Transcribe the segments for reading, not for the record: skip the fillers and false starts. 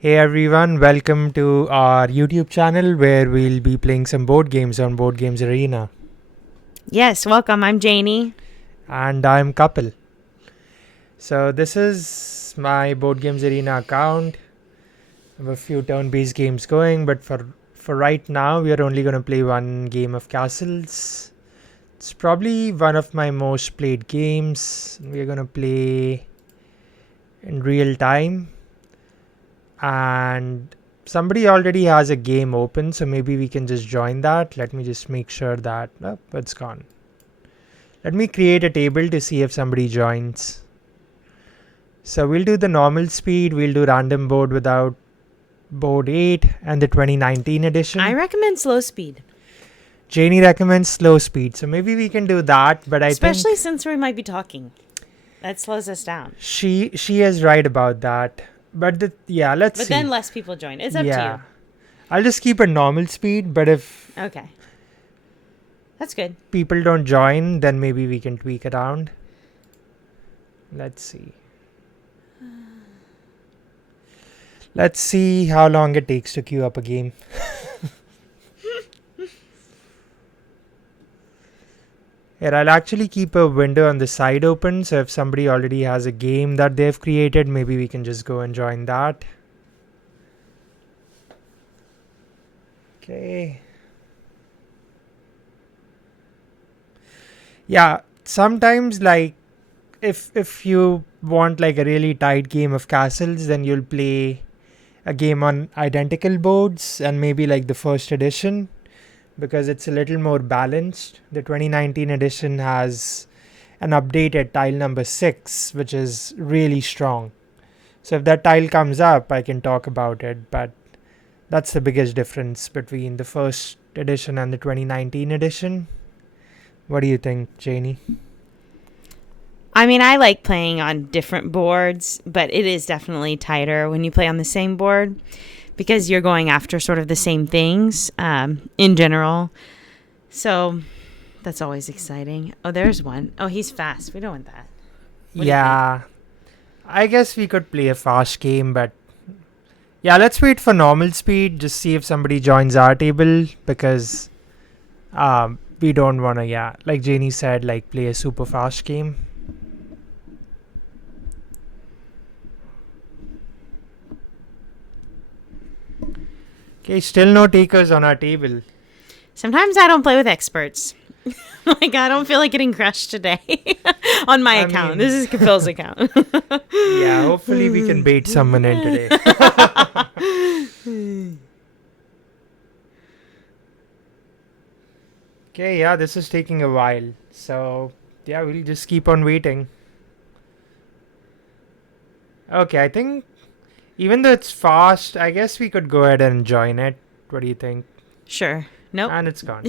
Hey everyone, welcome to our YouTube channel where we'll be playing some board games on Board Games Arena. Yes, welcome. I'm Janie. And I'm Kapil. So this is my Board Games Arena account. I have a few turn-based games going, but for right now we are only going to play one game of Castles. It's probably one of my most played games. We're going to play in real time. And somebody already has a game open, so maybe we can just join that. Let me just make sure that it's gone. Let me create a table to see if somebody joins. So we'll do the normal speed, we'll do random board without board 8 and the 2019 edition. I recommend slow speed. Janie recommends slow speed, so maybe we can do that, but Especially since we might be talking. That slows us down. she is right about that. But let's see. But then less people join. It's up to you. I'll just keep a normal speed, but if Okay. That's good. people don't join, then maybe we can tweak around. Let's see. Let's see how long it takes to queue up a game. Here, I'll actually keep a window on the side open, so if somebody already has a game that they've created, maybe we can just go and join that. Okay. Yeah, sometimes like if you want like a really tight game of castles, then you'll play a game on identical boards and maybe like the first edition, because it's a little more balanced. The 2019 edition has an updated tile number 6, which is really strong. So if that tile comes up, I can talk about it, but that's the biggest difference between the first edition and the 2019 edition. What do you think, Janie? I mean, I like playing on different boards, but it is definitely tighter when you play on the same board because you're going after sort of the same things in general. So that's always exciting. Oh, there's one. Oh, he's fast. We don't want that. What do you Yeah, I guess we could play a fast game, but yeah, let's wait for normal speed, just see if somebody joins our table, because we don't want to, like Janie said, like play a super fast game. Okay, still no takers on our table. Sometimes I don't play with experts. Like, I don't feel like getting crushed today on my account. mean- This is Kafil's account. Yeah, hopefully we can bait someone in today. Okay, yeah, this is taking a while. So, yeah, we'll just keep on waiting. Okay, I think even though it's fast, I guess we could go ahead and join it. What do you think? Sure. Nope. And it's gone.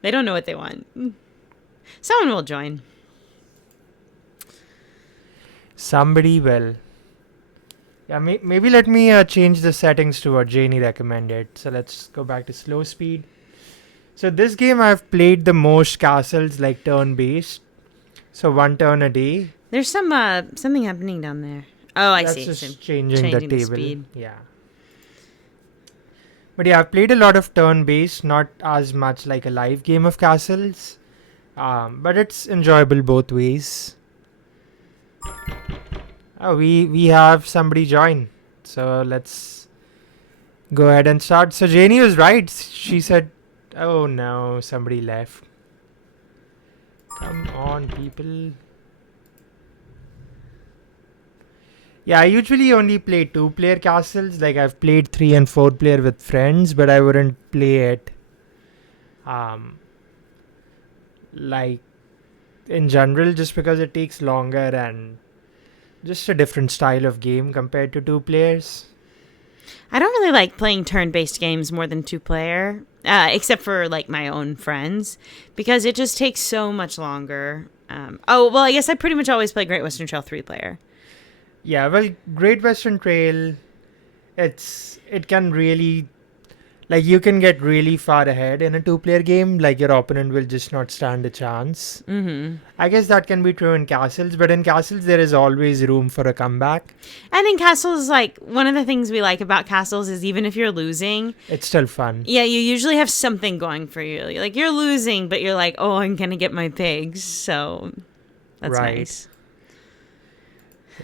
They don't know what they want. Someone will join. Somebody will. Yeah, maybe let me change the settings to what Janie recommended. So let's go back to slow speed. So this game I've played the most castles like turn-based. So one turn a day. There's some something happening down there. Oh, I That's see. just changing the changing the table. speed. Yeah. But yeah, I've played a lot of turn-based, not as much like a live game of castles. But it's enjoyable both ways. Oh, we have somebody join. So let's go ahead and start. So Janie was right. She said, oh no, somebody left. Come on, people. Yeah, I usually only play 2-player castles. Like I've played 3 and 4-player with friends, but I wouldn't play it like in general, just because it takes longer and just a different style of game compared to 2 players. I don't really like playing turn-based games more than 2-player, except for like my own friends, because it just takes so much longer. I guess I pretty much always play Great Western Trail 3-player. Yeah, well, Great Western Trail, it can really Like you can get really far ahead in a two-player game, like your opponent will just not stand a chance. Mm-hmm. I guess that can be true in castles, but in castles there is always room for a comeback. And in castles, like, one of the things we like about castles is even if you're losing, It's still fun. yeah, you usually have something going for you. Like, you're losing, but you're like, oh, I'm going to get my pigs. So that's Right. nice.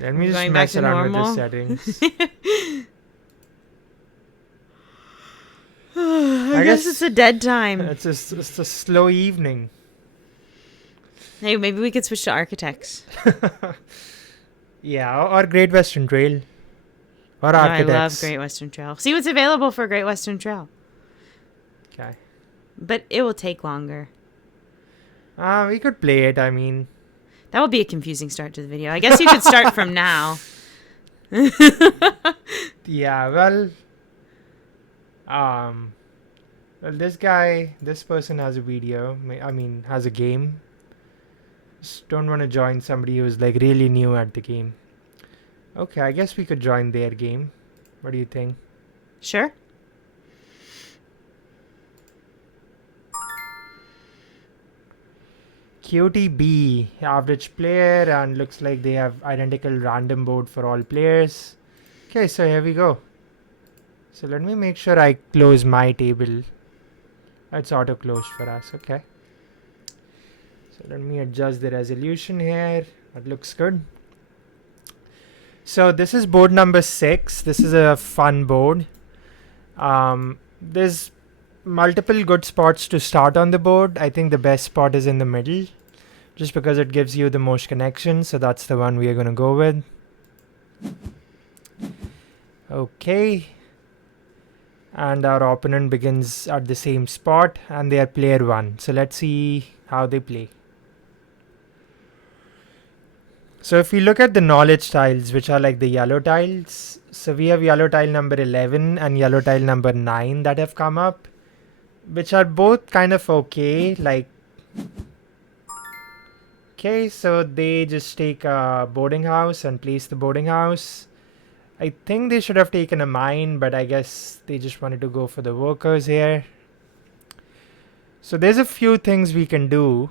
Let me just Going back mess to around with the normal. settings. I guess it's a dead time. It's a slow evening. Hey, maybe we could switch to architects. Yeah, or Great Western Trail. Or Oh, I Architects. love Great Western Trail. See what's available for Great Western Trail. Okay. But it will take longer. We could play it, I mean. That will be a confusing start to the video. I guess you could start from now. Yeah, well, this person has a video. I mean, has a game. Just don't want to join somebody who's like really new at the game. Okay, I guess we could join their game. What do you think? Sure. QTB, average player, and looks like they have identical random board for all players. Okay, so here we go. So let me make sure I close my table. It's auto closed for us. Okay. So let me adjust the resolution here. That looks good. So this is board number 6. This is a fun board. There's multiple good spots to start on the board. I think the best spot is in the middle, just because it gives you the most connection. So that's the one we are going to go with. Okay. And our opponent begins at the same spot, and they are player 1. So let's see how they play. So if we look at the knowledge tiles, which are like the yellow tiles, so we have yellow tile number 11 and yellow tile number 9 that have come up, which are both kind of okay. Like, okay, so they just take a boarding house and place the boarding house. I think they should have taken a mine, but I guess they just wanted to go for the workers here. So there's a few things we can do.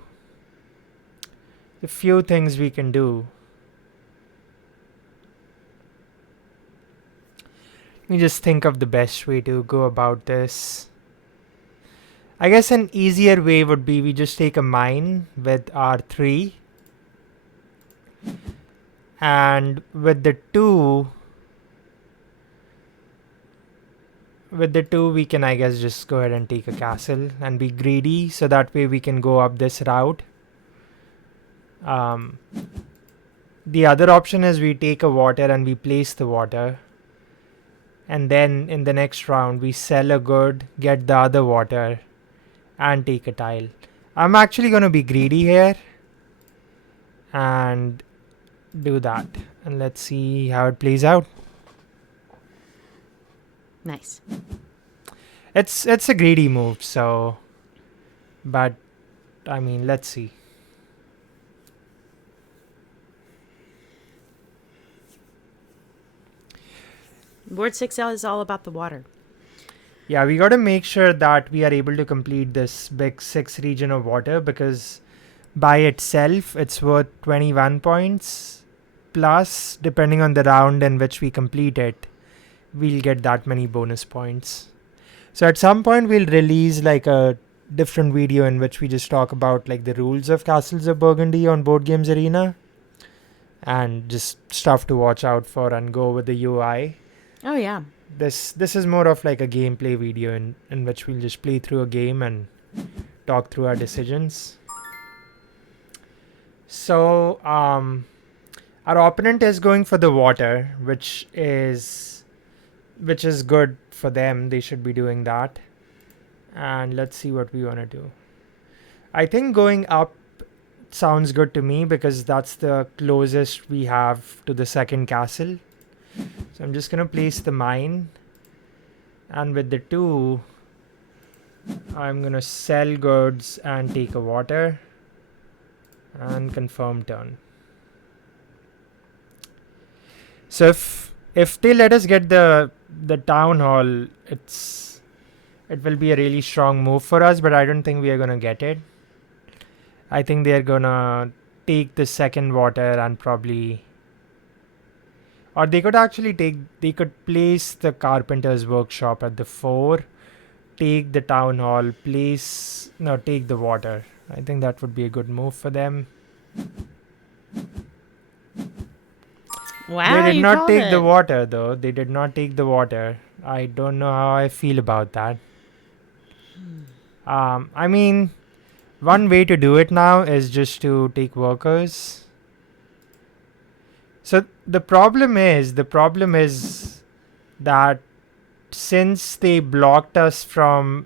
Let me just think of the best way to go about this. I guess an easier way would be we just take a mine with R3. And with the 2, we can, I guess, just go ahead and take a castle and be greedy. So that way we can go up this route. The other option is we take a water and we place the water. And then in the next round, we sell a good, get the other water, and take a tile. I'm actually going to be greedy here and do that. And let's see how it plays out. Nice. It's a greedy move, so... But, I mean, let's see. Board 6 is all about the water. Yeah, we got to make sure that we are able to complete this big 6 region of water, because by itself it's worth 21 points. Plus, depending on the round in which we complete it, we'll get that many bonus points. So at some point we'll release like a different video in which we just talk about like the rules of Castles of Burgundy on Board Games Arena, and just stuff to watch out for and go with the UI. Oh, yeah. This is more of like a gameplay video in which we'll just play through a game and talk through our decisions. So our opponent is going for the water, which is good for them. They should be doing that. And let's see what we want to do. I think going up sounds good to me, because that's the closest we have to the second castle. So I'm just going to place the mine, and with the 2 I'm going to sell goods and take a water and confirm turn. So if they let us get the town hall, it's it will be a really strong move for us, but I don't think we are gonna get it. I think they're gonna take the second water and probably, or they could actually they could place the carpenter's workshop at the 4, take the town hall, take the water. I think that would be a good move for them. Wow, They did you not called take the it. water though. They did not take the water. I don't know how I feel about that. I mean, one way to do it now is just to take workers. So the problem is that since they blocked us from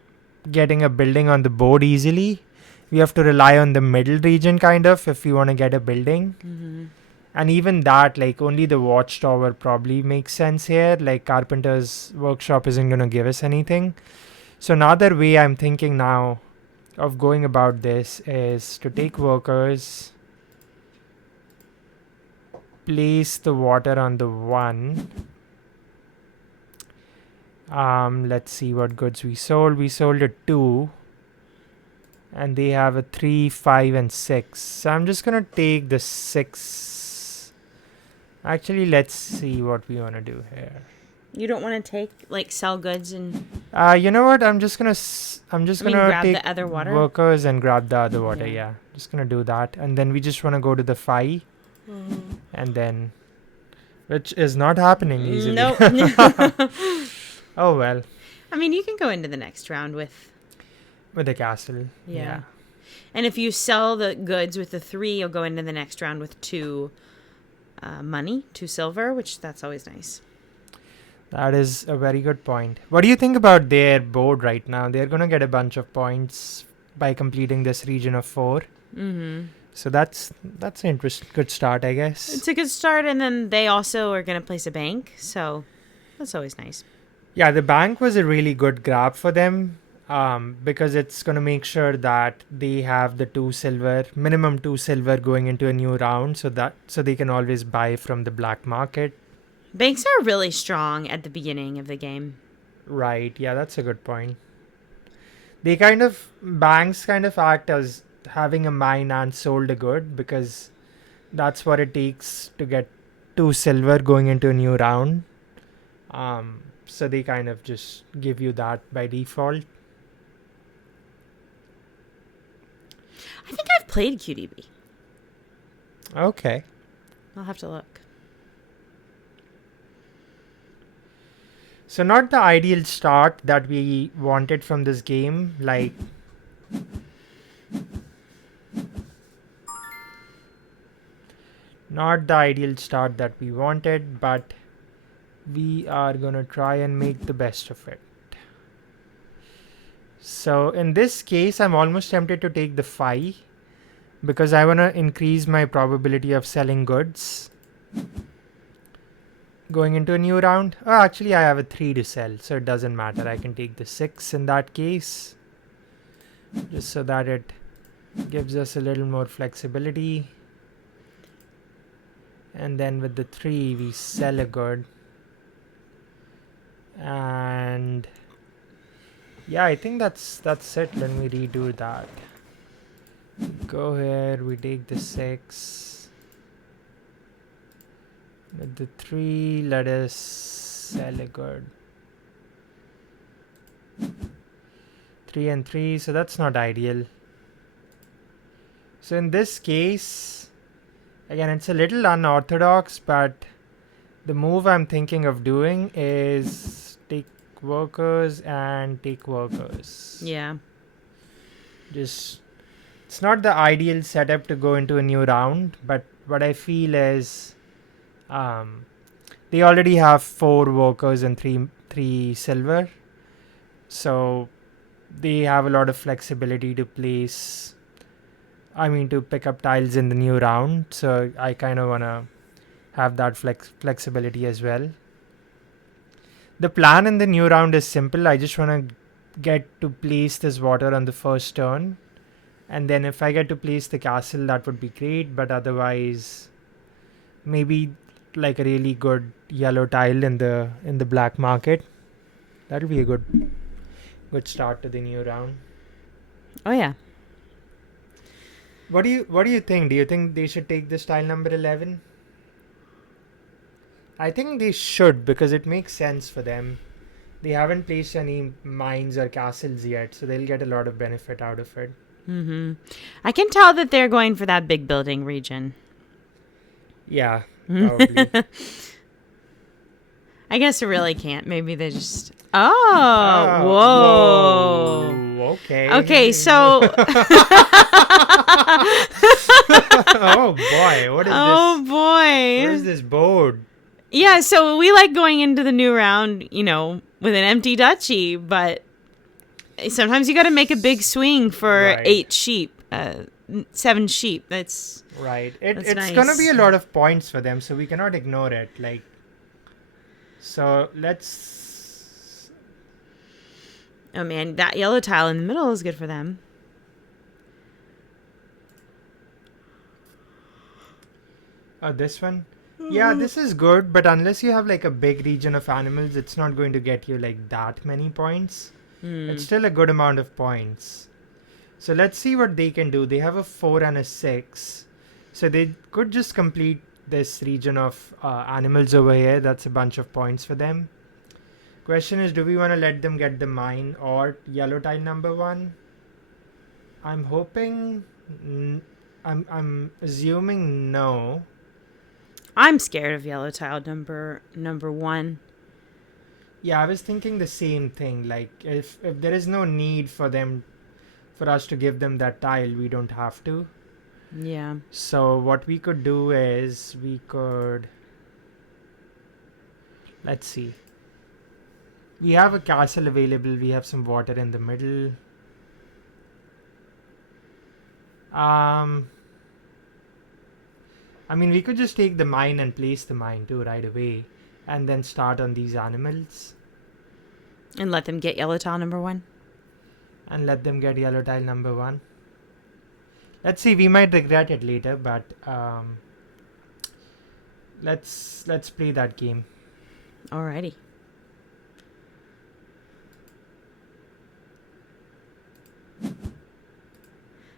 getting a building on the board easily, we have to rely on the middle region kind of if we want to get a building. Mm-hmm. And even that, like, only the watchtower probably makes sense here. Like, carpenter's workshop isn't going to give us anything. So another way I'm thinking now of going about this is to take workers, place the water on the 1. Let's see what goods we sold. We sold a 2, and they have a 3, 5, and 6. So I'm just gonna take the 6. Actually, let's see what we want to do here. You don't want to take like sell goods and You know what? I'm just gonna grab take the other water. workers and grab the other water. Yeah. Yeah, just gonna do that, and then we just want to go to the 5, and then, which is not happening easily. Nope. Oh well, I mean, you can go into the next round with with the castle. Yeah. And if you sell the goods with the 3, you'll go into the next round with 2 money, 2 silver, which that's always nice. That is a very good point. What do you think about their board right now? They're gonna get a bunch of points by completing this region of 4. Mm-hmm. So that's an good start, I guess. It's a good start, and then they also are going to place a bank, so that's always nice. Yeah, the bank was a really good grab for them, because it's gonna make sure that they have the minimum 2 silver going into a new round, so they can always buy from the black market. Banks are really strong at the beginning of the game. Right, yeah, that's a good point. Banks kind of act as having a mine and sold a good, because that's what it takes to get 2 silver going into a new round. So they kind of just give you that by default. I think I've played QDB. Okay. I'll have to look. So not the ideal start that we wanted from this game, like not the ideal start that we wanted, but we are gonna try and make the best of it. So in this case, I'm almost tempted to take the 5 because I wanna increase my probability of selling goods going into a new round. Oh, actually I have a 3 to sell, so it doesn't matter. I can take the 6 in that case, just so that it gives us a little more flexibility. And then with the 3 we sell a good. And yeah, I think that's it. Let me redo that. Go here, we take the 6. With the 3, let us sell a good. 3 and 3, so that's not ideal. So in this case, again, it's a little unorthodox, but the move I'm thinking of doing is take workers and take workers. Yeah. Just, it's not the ideal setup to go into a new round, but what I feel is they already have 4 workers and 3 silver, so they have a lot of flexibility to pick up tiles in the new round. So I kind of want to have that flexibility as well. The plan in the new round is simple. I just want to get to place this water on the first turn, and then if I get to place the castle, that would be great, but otherwise maybe like a really good yellow tile in the black market. That'll be a good good start to the new round. Oh yeah. What do you think? Do you think they should take this tile number 11? I think they should because it makes sense for them. They haven't placed any mines or castles yet, so they'll get a lot of benefit out of it. Mm-hmm. I can tell that they're going for that big building region. Yeah, probably. I guess it really can't. Maybe they just. Oh, whoa. Whoa. Okay. Okay, so. Oh boy, what is Oh this? boy. What is this board? Yeah, so we like going into the new round, with an empty duchy, but sometimes you got to make a big swing for Right. 8 sheep, 7 sheep. That's Right. That's It's nice. gonna be a lot of points for them, so we cannot ignore it. So let's. oh man, that yellow tile in the middle is good for them. This one. Yeah, this is good, but unless you have like a big region of animals, it's not going to get you like that many points. It's still a good amount of points. So let's see what they can do. They have a 4 and a 6. So they could just complete this region of animals over here. That's a bunch of points for them. Question is, do we want to let them get the mine or yellow tile number 1? I'm hoping... I'm assuming no. I'm scared of yellow tile number 1. Yeah, I was thinking the same thing. Like, if there is no need for us to give them that tile, we don't have to. Yeah. So what we could do is let's see. We have a castle available. We have some water in the middle. I mean, we could just take the mine and place the mine too right away, and then start on these animals. And let them get yellow tile number 1. And let them get yellow tile number 1. Let's see, we might regret it later, but let's play that game. Alrighty.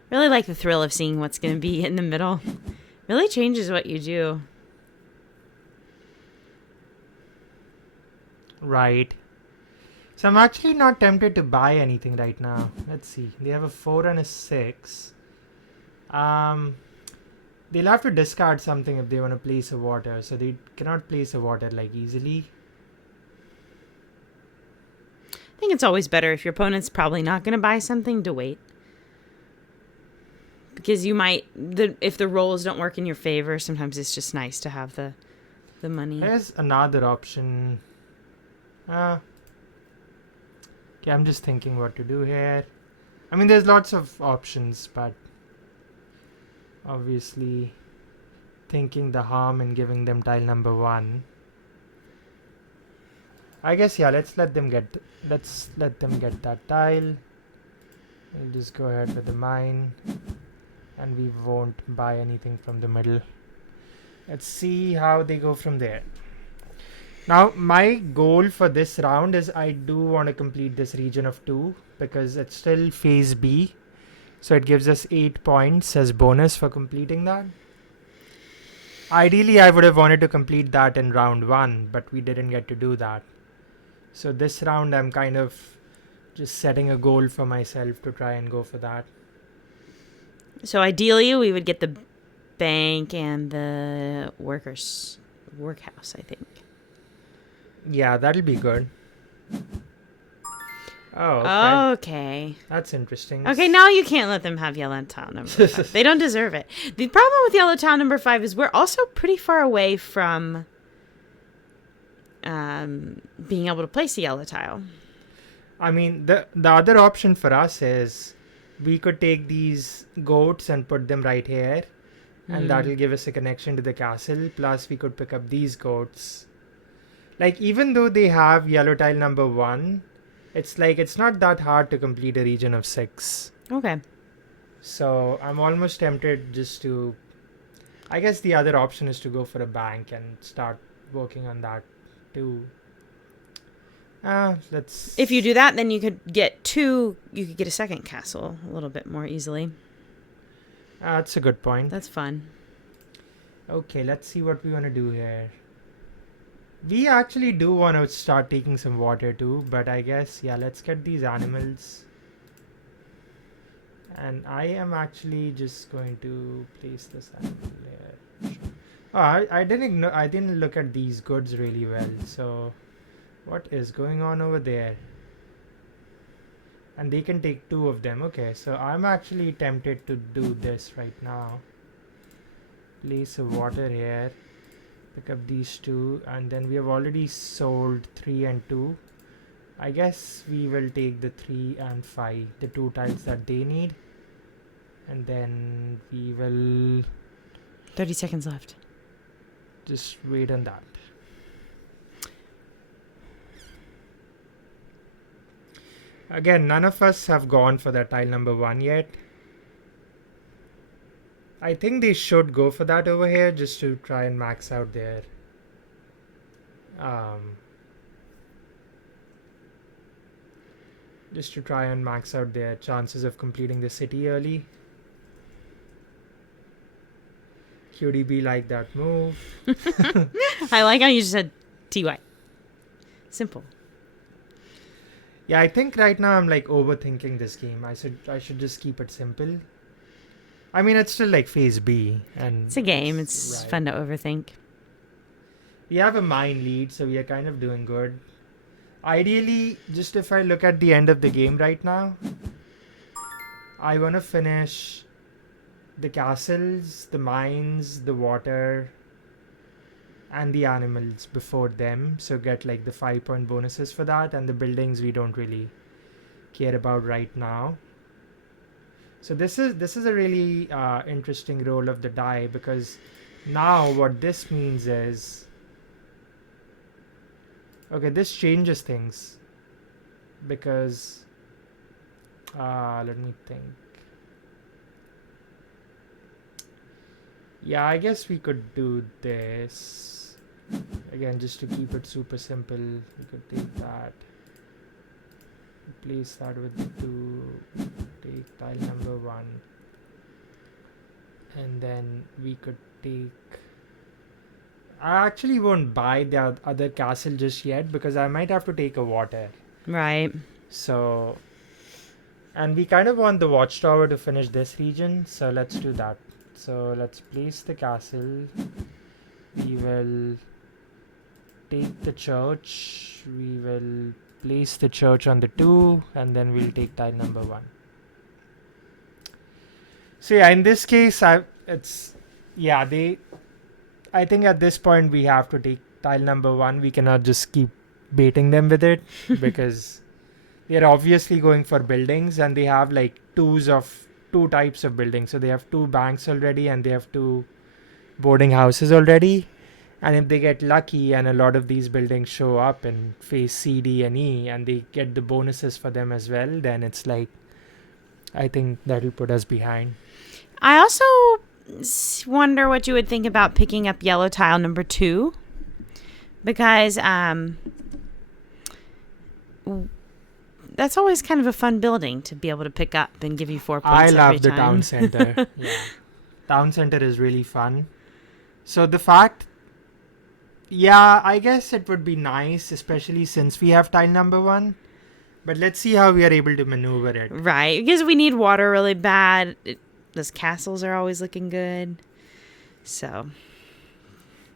Really like the thrill of seeing what's going to be in the middle. Really changes what you do. Right. So I'm actually not tempted to buy anything right now. Let's see. They have a 4 and a 6. They'll have to discard something if they want to place a water. So they cannot place a water like easily. I think it's always better if your opponent's probably not going to buy something to wait. Because you might, if the rolls don't work in your favor, sometimes it's just nice to have the money. Here's another option. Okay, I'm just thinking what to do here. I mean, there's lots of options, but obviously thinking the harm in giving them tile number 1. I guess, yeah, let's let them get that tile. We'll just go ahead with the mine, and we won't buy anything from the middle. Let's see how they go from there. Now, my goal for this round is I do want to complete this region of 2 because it's still phase B. So it gives us 8 points as bonus for completing that. Ideally, I would have wanted to complete that in round 1, but we didn't get to do that. So this round, I'm kind of just setting a goal for myself to try and go for that. So ideally, we would get the bank and the workhouse, I think. Yeah, that'll be good. Oh, okay. Okay. That's interesting. Okay, now you can't let them have yellow tile number 5. They don't deserve it. The problem with yellow tile number 5 is we're also pretty far away from being able to place a yellow tile. I mean, the other option for us is we could take these goats and put them right here, and that'll give us a connection to the castle. Plus, we could pick up these goats. Like, even though they have yellow tile number 1, it's like it's not that hard to complete a region of 6. Okay. So I'm almost tempted just to... I guess the other option is to go for a bank and start working on that too. Let's. If you do that, then you could get two. You could get a second castle a little bit more easily. That's a good point. That's fun. Okay, let's see what we want to do here. We actually do want to start taking some water too, but I guess, yeah, let's get these animals. And I am actually just going to place this animal there. Oh, I didn't look at these goods really well. So, what is going on over there? And they can take 2 of them. Okay, so I'm actually tempted to do this right now. Place a water here. Pick up these 2, and then we have already sold 3 and 2. I guess we will take the 3 and 5, the 2 tiles that they need. And then we will 30 seconds left. just wait on that. Again, none of us have gone for that tile number 1 yet. I think they should go for that over here just to try and max out their chances of completing the city early. QDB like that move. I like how you just said TY. Simple. Yeah, I think right now I'm like overthinking this game. I should just keep it simple. I mean, it's still like phase B, and It's a game. It's right. fun to overthink. We have a mine lead, so we are kind of doing good. Ideally, just if I look at the end of the game right now, I want to finish the castles, the mines, the water, and the animals before them. So get like the 5-point bonuses for that, and the buildings we don't really care about right now. So this is a really interesting roll of the die, because now what this means is, okay, this changes things, because let me think. Yeah, I guess we could do this again just to keep it super simple. We could take that, replace that with 2, take tile number 1, and then we could take. I actually won't buy the other castle just yet, because I might have to take a water. Right. So, and we kind of want the watchtower to finish this region, so let's do that. So let's place the castle. We will take the church. We will place the church on the 2, and then we'll take tile number 1. So yeah, in this case, I think at this point we have to take tile number 1. We cannot just keep baiting them with it, because they are obviously going for buildings, and they have like 2 types of buildings. So they have 2 banks already, and they have 2 boarding houses already. And if they get lucky and a lot of these buildings show up in phase C, D, and E, and they get the bonuses for them as well, then it's like, I think that'll put us behind. I also wonder what you would think about picking up yellow tile number 2, because that's always kind of a fun building to be able to pick up and give you 4 points I every love the time. town center. Yeah, town center is really fun. So the fact, yeah, I guess it would be nice, especially since we have tile number 1. But let's see how we are able to maneuver it. Right, because we need water really bad. Those castles are always looking good. So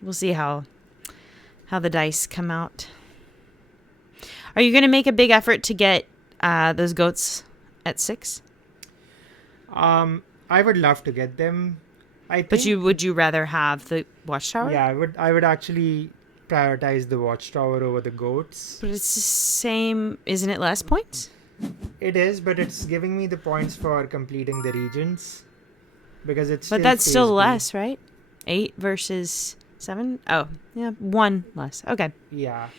we'll see how the dice come out. Are you going to make a big effort to get those goats at 6? I would love to get them. But would you rather have the watchtower? Yeah, I would actually prioritize the watchtower over the goats. But it's the same, isn't it? Less points? It is, but it's giving me the points for completing the regions, because it's. But that's still less, right? 8 versus 7. Oh, yeah, 1 less. Okay. Yeah.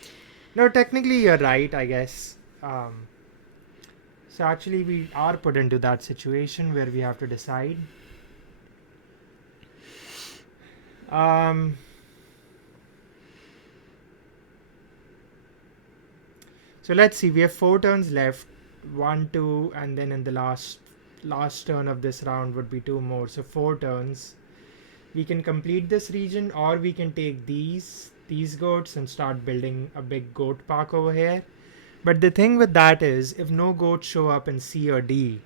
No, technically you're right, I guess. So actually we are put into that situation where we have to decide. So let's see. We have 4 turns left. 1, 2, and then in the last turn of this round would be 2 more. So 4 turns. We can complete this region, or we can take these goats and start building a big goat park over here. But the thing with that is, if no goats show up in C or D,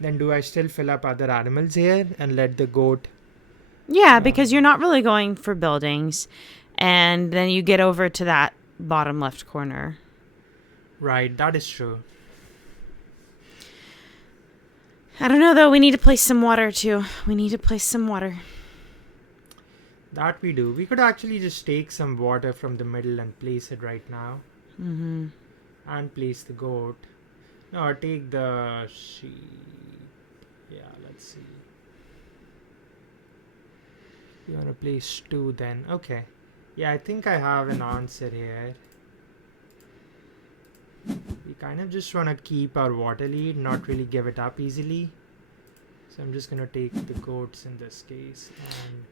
then do I still fill up other animals here and let the goat? Yeah, because you're not really going for buildings. And then you get over to that bottom left corner. Right, that is true. I don't know, though. We need to place some water, too. We need to place some water. That we do. We could actually just take some water from the middle and place it right now. Mm-hmm. And place the goat. No, take the sheep. Yeah, let's see. You want to place 2 then. Okay. Yeah, I think I have an answer here. We kind of just want to keep our water lead, not really give it up easily. So I'm just going to take the goats in this case. And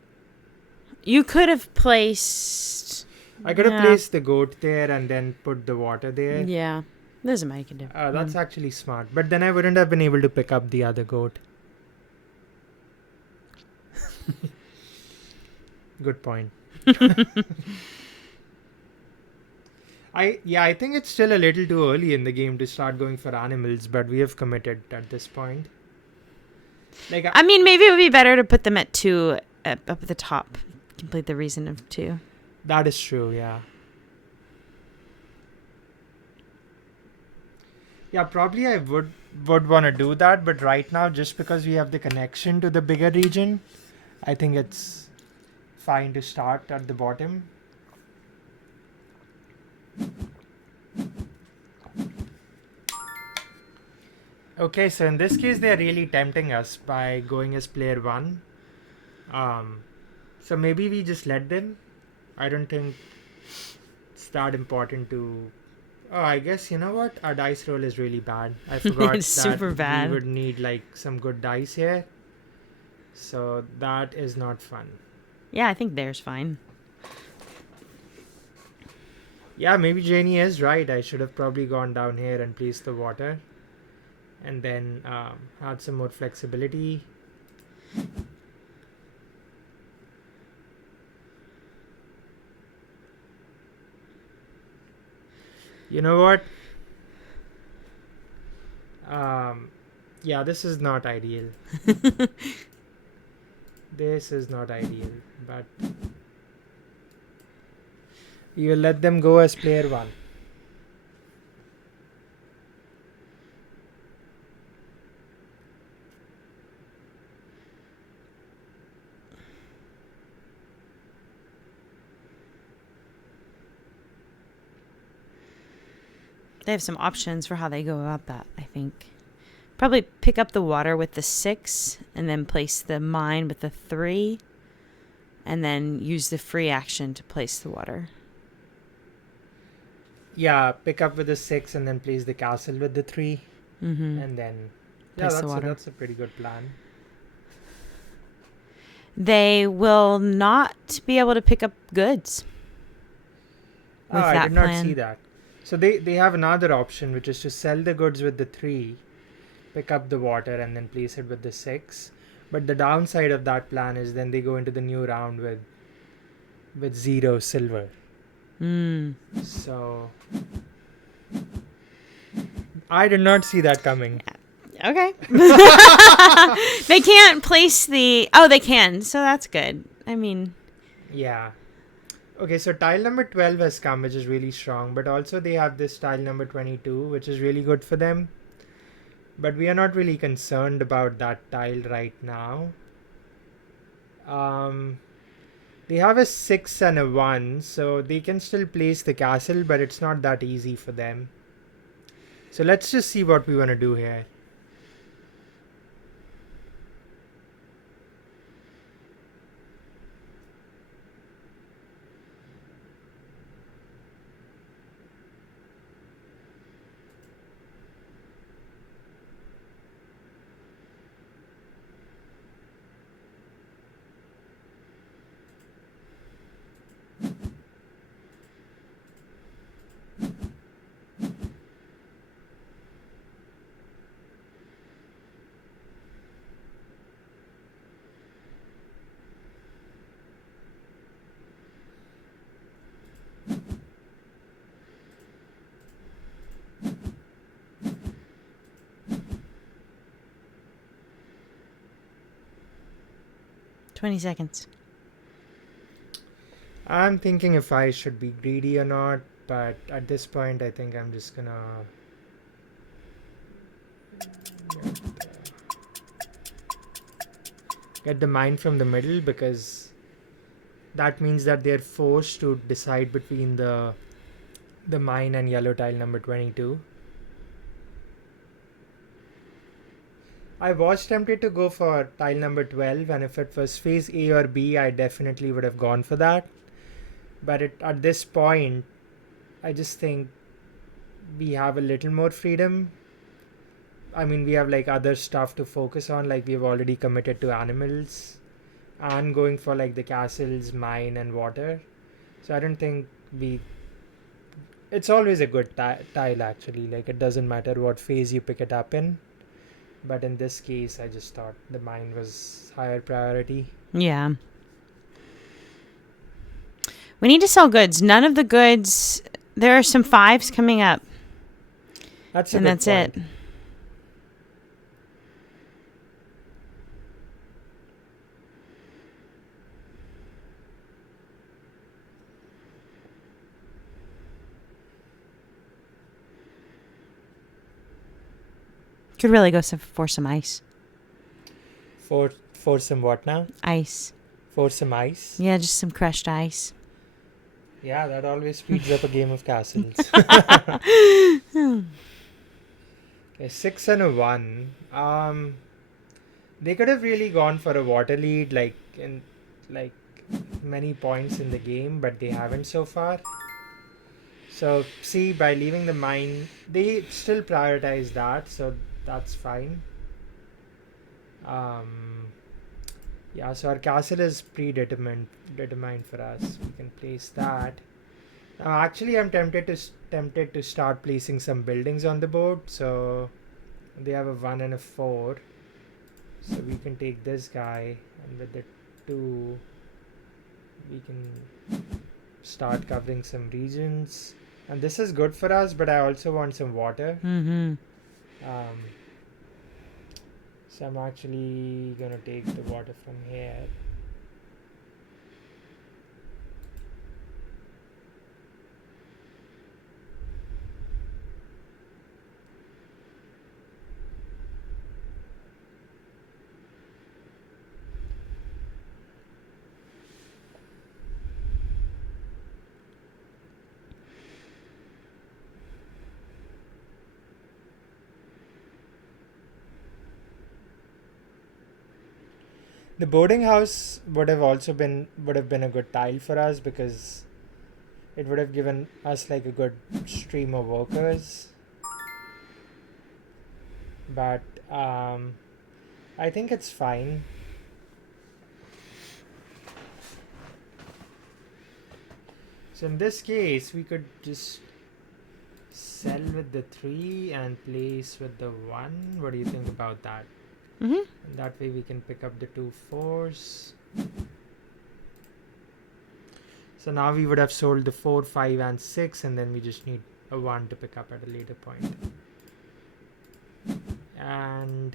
You could have placed... I could have placed the goat there and then put the water there. Yeah. Doesn't make a difference. That's actually smart. But then I wouldn't have been able to pick up the other goat. Good point. I think it's still a little too early in the game to start going for animals, but we have committed at this point. Like I mean, maybe it would be better to put them at 2 up at the top. Complete the reason of 2. That is true, yeah. Yeah, probably I would want to do that, but right now, just because we have the connection to the bigger region, I think it's fine to start at the bottom. Okay, so in this case, they're really tempting us by going as player 1. So maybe we just let them. I don't think it's that important to... Oh, I guess, you know what? Our dice roll is really bad. I forgot It's that super bad. we would need like some good dice here. So that is not fun. Yeah, I think there's fine. Yeah, maybe Janie is right. I should have probably gone down here and placed the water. And then had some more flexibility. You know what? Yeah, this is not ideal. This is not ideal, but we will let them go as player 1. They have some options for how they go about that, I think. Probably pick up the water with the 6 and then place the mine with the 3 and then use the free action to place the water. Yeah, pick up with the 6 and then place the castle with the 3. Mm-hmm. And then... Place Yeah, the water. that's a pretty good plan. They will not be able to pick up goods with I that did not plan. see that. So they have another option, which is to sell the goods with the 3, pick up the water, and then place it with the 6. But the downside of that plan is then they go into the new round with 0 silver. So I did not see that coming. Okay. They can't place the... Oh, they can. So that's good. I mean... Yeah. Okay, so tile number 12 has come, which is really strong. But also they have this tile number 22, which is really good for them. But we are not really concerned about that tile right now. They have a 6 and a 1, so they can still place the castle, but it's not that easy for them. So let's just see what we want to do here. 20 seconds. I'm thinking if I should be greedy or not, but at this point, I think I'm just gonna get the mine from the middle, because that means that they're forced to decide between the mine and yellow tile number 22. I was tempted to go for tile number 12, and if it was phase A or B, I definitely would have gone for that. But at this point, I just think we have a little more freedom. I mean, we have like other stuff to focus on, like we've already committed to animals and going for like the castles, mine, and water. So I don't think we. It's always a good tile actually, like it doesn't matter what phase you pick it up in. But in this case, I just thought the mine was higher priority. Yeah. We need to sell goods. None of the goods. There are some 5s coming up. That's a and good that's point. it. Could really go for some ice. For some what now? Ice. For some ice? Yeah, just some crushed ice. Yeah, that always speeds up a game of castles. Okay, 6 and a 1. They could have really gone for a water lead, like in like many points in the game, but they haven't so far. So see, by leaving the mine, they still prioritize that, so that's fine. Yeah, so our castle is determined for us. We can place that. Now, actually, I'm tempted to start placing some buildings on the board. So they have a 1 and a 4. So we can take this guy, and with the 2, we can start covering some regions. And this is good for us, but I also want some water. Mm-hmm. So I'm actually gonna take the water from here. The boarding house would have been a good tile for us, because it would have given us like a good stream of workers. But I think it's fine. So in this case, we could just sell with the 3 and place with the 1. What do you think about that? Mm-hmm. And that way we can pick up the 2 4s. So now we would have sold the 4, 5, and 6, and then we just need a 1 to pick up at a later point. And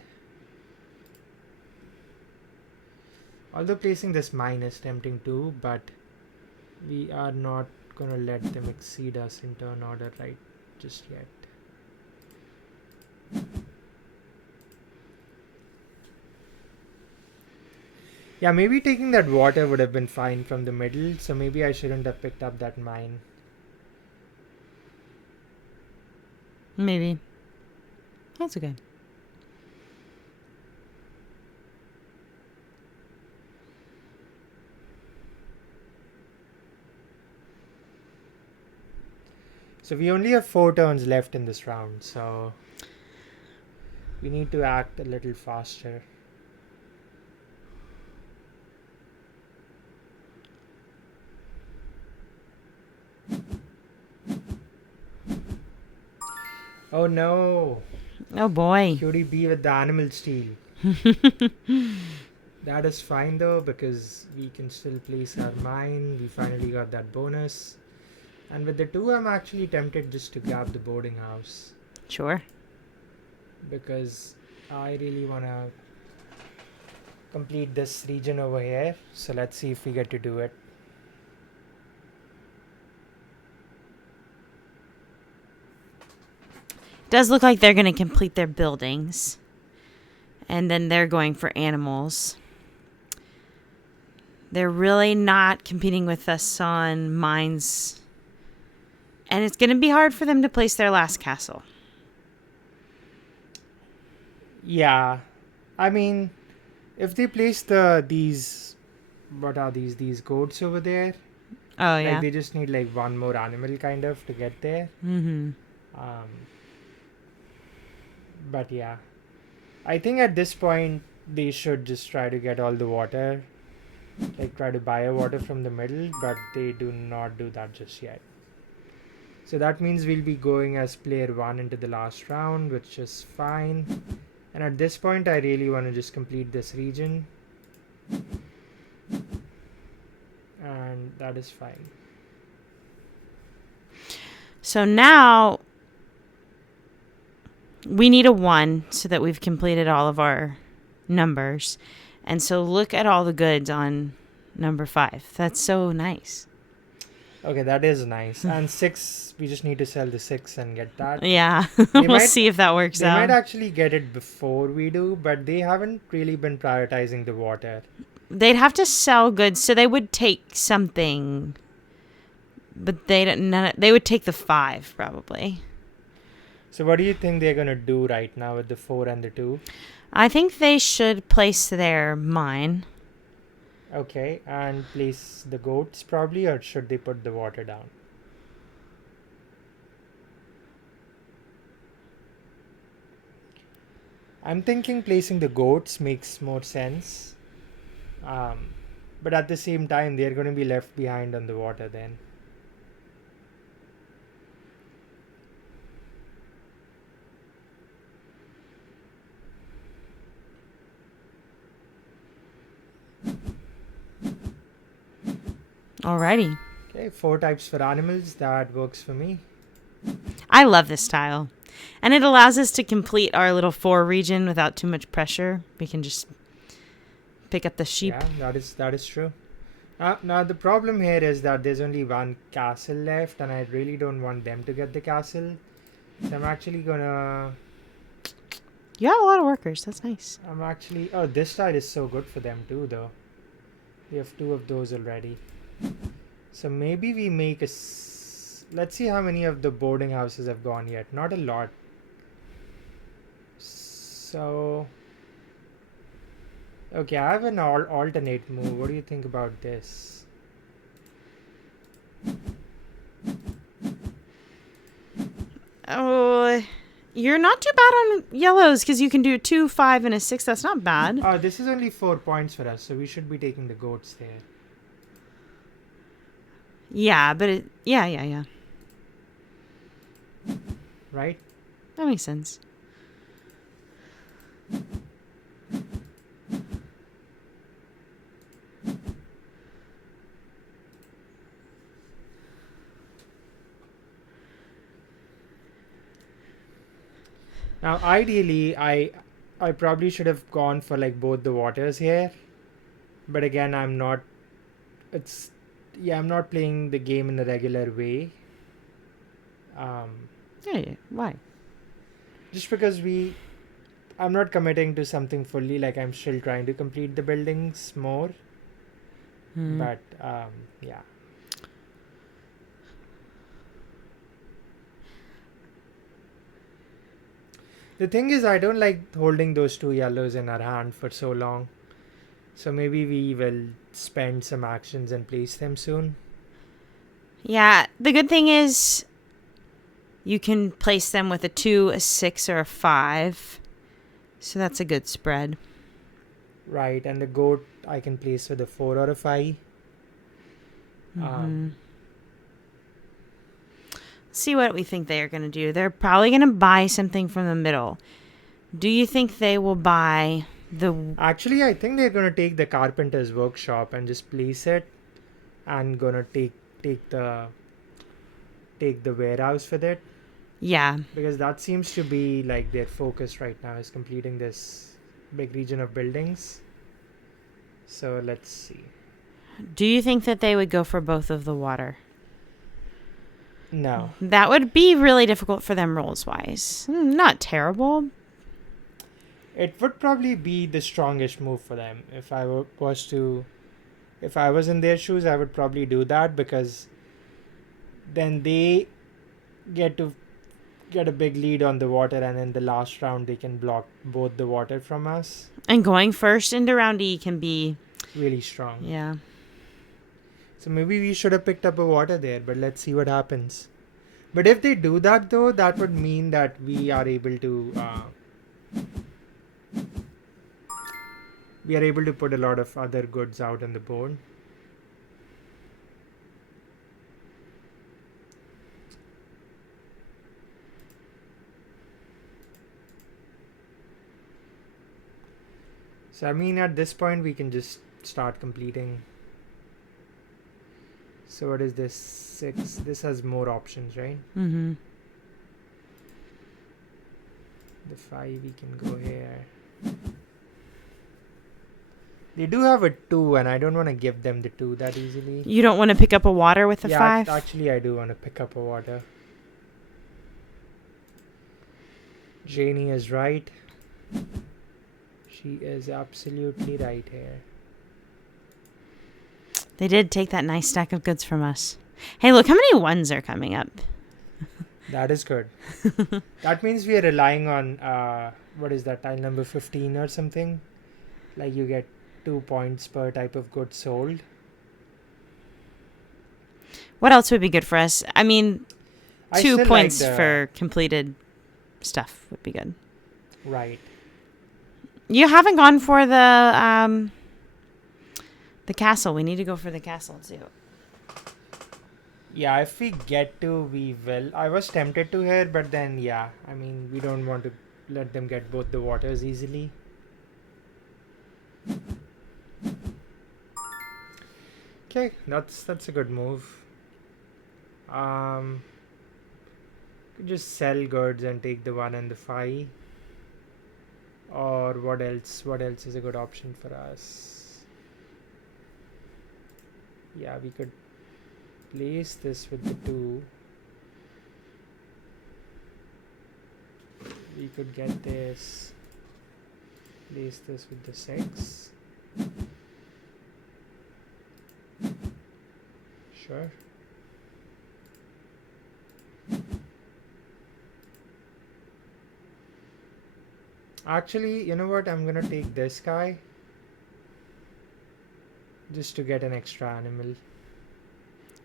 although placing this mine is tempting too, but we are not gonna let them exceed us in turn order right just yet. Yeah, maybe taking that water would have been fine from the middle, so maybe I shouldn't have picked up that mine. Maybe. That's okay. So we only have 4 turns left in this round, so we need to act a little faster. Oh no! Oh boy. QDB with the animal steal. That is fine though, because we can still place our mine. We finally got that bonus. And with the 2, I'm actually tempted just to grab the boarding house, Sure. because I really want to complete this region over here. So let's see if we get to do it. Does look like they're going to complete their buildings. And then they're going for animals. They're really not competing with us on mines. And it's going to be hard for them to place their last castle. Yeah, I mean, if they place these, what are these goats over there? Oh, Like yeah. they just need like one more animal kind of to get there. Mm-hmm. Um, but yeah, I think at this point they should just try to get all the water, like try to buy water from the middle, but they do not do that just yet. So that means we'll be going as player 1 into the last round, which is fine. And at this point I really want to just complete this region. And that is fine. So now we need a 1 so that we've completed all of our numbers. And so look at all the goods on number 5. That's so nice. Okay, that is nice. And 6, we just need to sell the 6 and get that. Yeah. They We'll might- see if that works They out. might actually get it before we do, but they haven't really been prioritizing the water. They'd have to sell goods, so they would take something. But they would take the 5 probably. So what do you think they're going to do right now with the 4 and the 2? I think they should place their mine. Okay, and place the goats probably, or should they put the water down? I'm thinking placing the goats makes more sense. But at the same time, they're going to be left behind on the water then. Alrighty. Okay, 4 types for animals. That works for me. I love this tile. And it allows us to complete our little 4 region without too much pressure. We can just pick up the sheep. Yeah, that is true. Now the problem here is that there's only one castle left, and I really don't want them to get the castle. So I'm actually gonna. You have a lot of workers. That's nice. Oh, this tile is so good for them too, though. We have 2 of those already. So maybe we make let's see how many of the boarding houses have gone yet. Not a lot. So. Okay, I have an alternate move. What do you think about this? Oh, you're not too bad on yellows because you can do 2, 5, and a 6. That's not bad. This is only 4 points for us, so we should be taking the goats there. Yeah, but yeah. Right? That makes sense. Now, ideally, I probably should have gone for like both the waters here, but again, I'm not. I'm not playing the game in a regular way. Yeah. Why? Just because I'm not committing to something fully. Like I'm still trying to complete the buildings more, but yeah. The thing is, I don't like holding those 2 yellows in our hand for so long. So maybe we will spend some actions and place them soon. Yeah, the good thing is you can place them with a 2, a 6, or a 5. So that's a good spread. Right, and the goat I can place with a 4 or a 5. See what we think they are going to do. They're probably going to buy something from the middle. Do you think they will buy the... Actually, I think they're going to take the carpenter's workshop and just place it, and going to take the warehouse with it, Yeah. because that seems to be like their focus right now, is completing this big region of buildings. So let's see. Do you think that they would go for both of the water? No. That would be really difficult for them rolls-wise. Not terrible. It would probably be the strongest move for them. If I was in their shoes, I would probably do that, because then they get to get a big lead on the water, and in the last round they can block both the water from us. And going first into round E can be... Really strong. Yeah. So maybe we should have picked up a water there, but let's see what happens. But if they do that though, that would mean that we are able to put a lot of other goods out on the board. So I mean, at this point we can just start completing. So what is this? 6. This has more options, right? Mm-hmm. The 5, we can go here. They do have a 2, and I don't want to give them the 2 that easily. You don't want to pick up a water with the 5? Actually, I do want to pick up a water. Janie is right. She is absolutely right here. They did take that nice stack of goods from us. Hey, look how many 1s are coming up. That is good. That means we are relying on, what is that, tile number 15 or something? Like you get 2 points per type of good sold. What else would be good for us? I mean, I 2 still points like for completed stuff would be good. Right. You haven't gone for the castle. We need to go for the castle too. Yeah, if we get to, we will. I was tempted to here, but then, yeah, I mean, we don't want to let them get both the waters easily. Okay, that's a good move. Could just sell goods and take the 1 and the 5. Or what else? What else is a good option for us? Yeah, we could place this with the 2. We could get this. Place this with the 6. Sure. Actually, you know what? I'm gonna take this guy. Just to get an extra animal.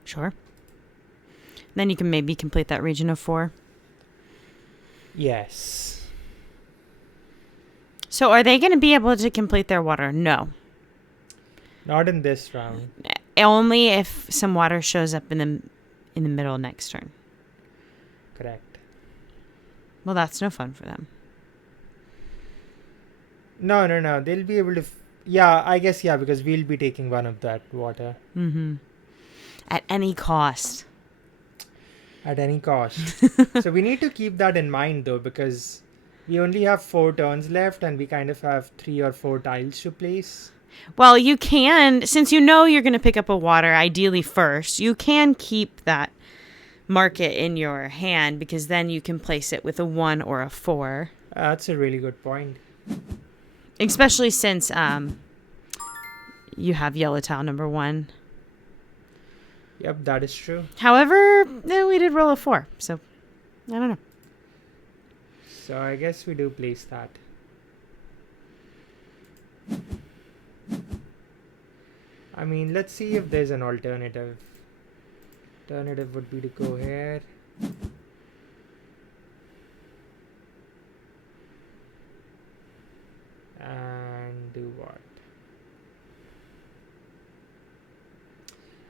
Sure. Then you can maybe complete that region of 4. Yes. So are they going to be able to complete their water? No. Not in this round. Only if some water shows up in the middle next turn. Correct. Well, that's no fun for them. No. They'll be able to... yeah, I guess, yeah, because we'll be taking 1 of that water. Mm-hmm. At any cost. At any cost. So we need to keep that in mind, though, because we only have 4 turns left, and we kind of have 3 or 4 tiles to place. Well, you can, since you know you're going to pick up a water, ideally first, you can keep that market in your hand, because then you can place it with a 1 or a 4. That's a really good point. Especially since you have yellow tile number 1. Yep, that is true. However, we did roll a 4, so I don't know. So I guess we do place that. I mean, let's see if there's an alternative. Alternative would be to go here. And do what?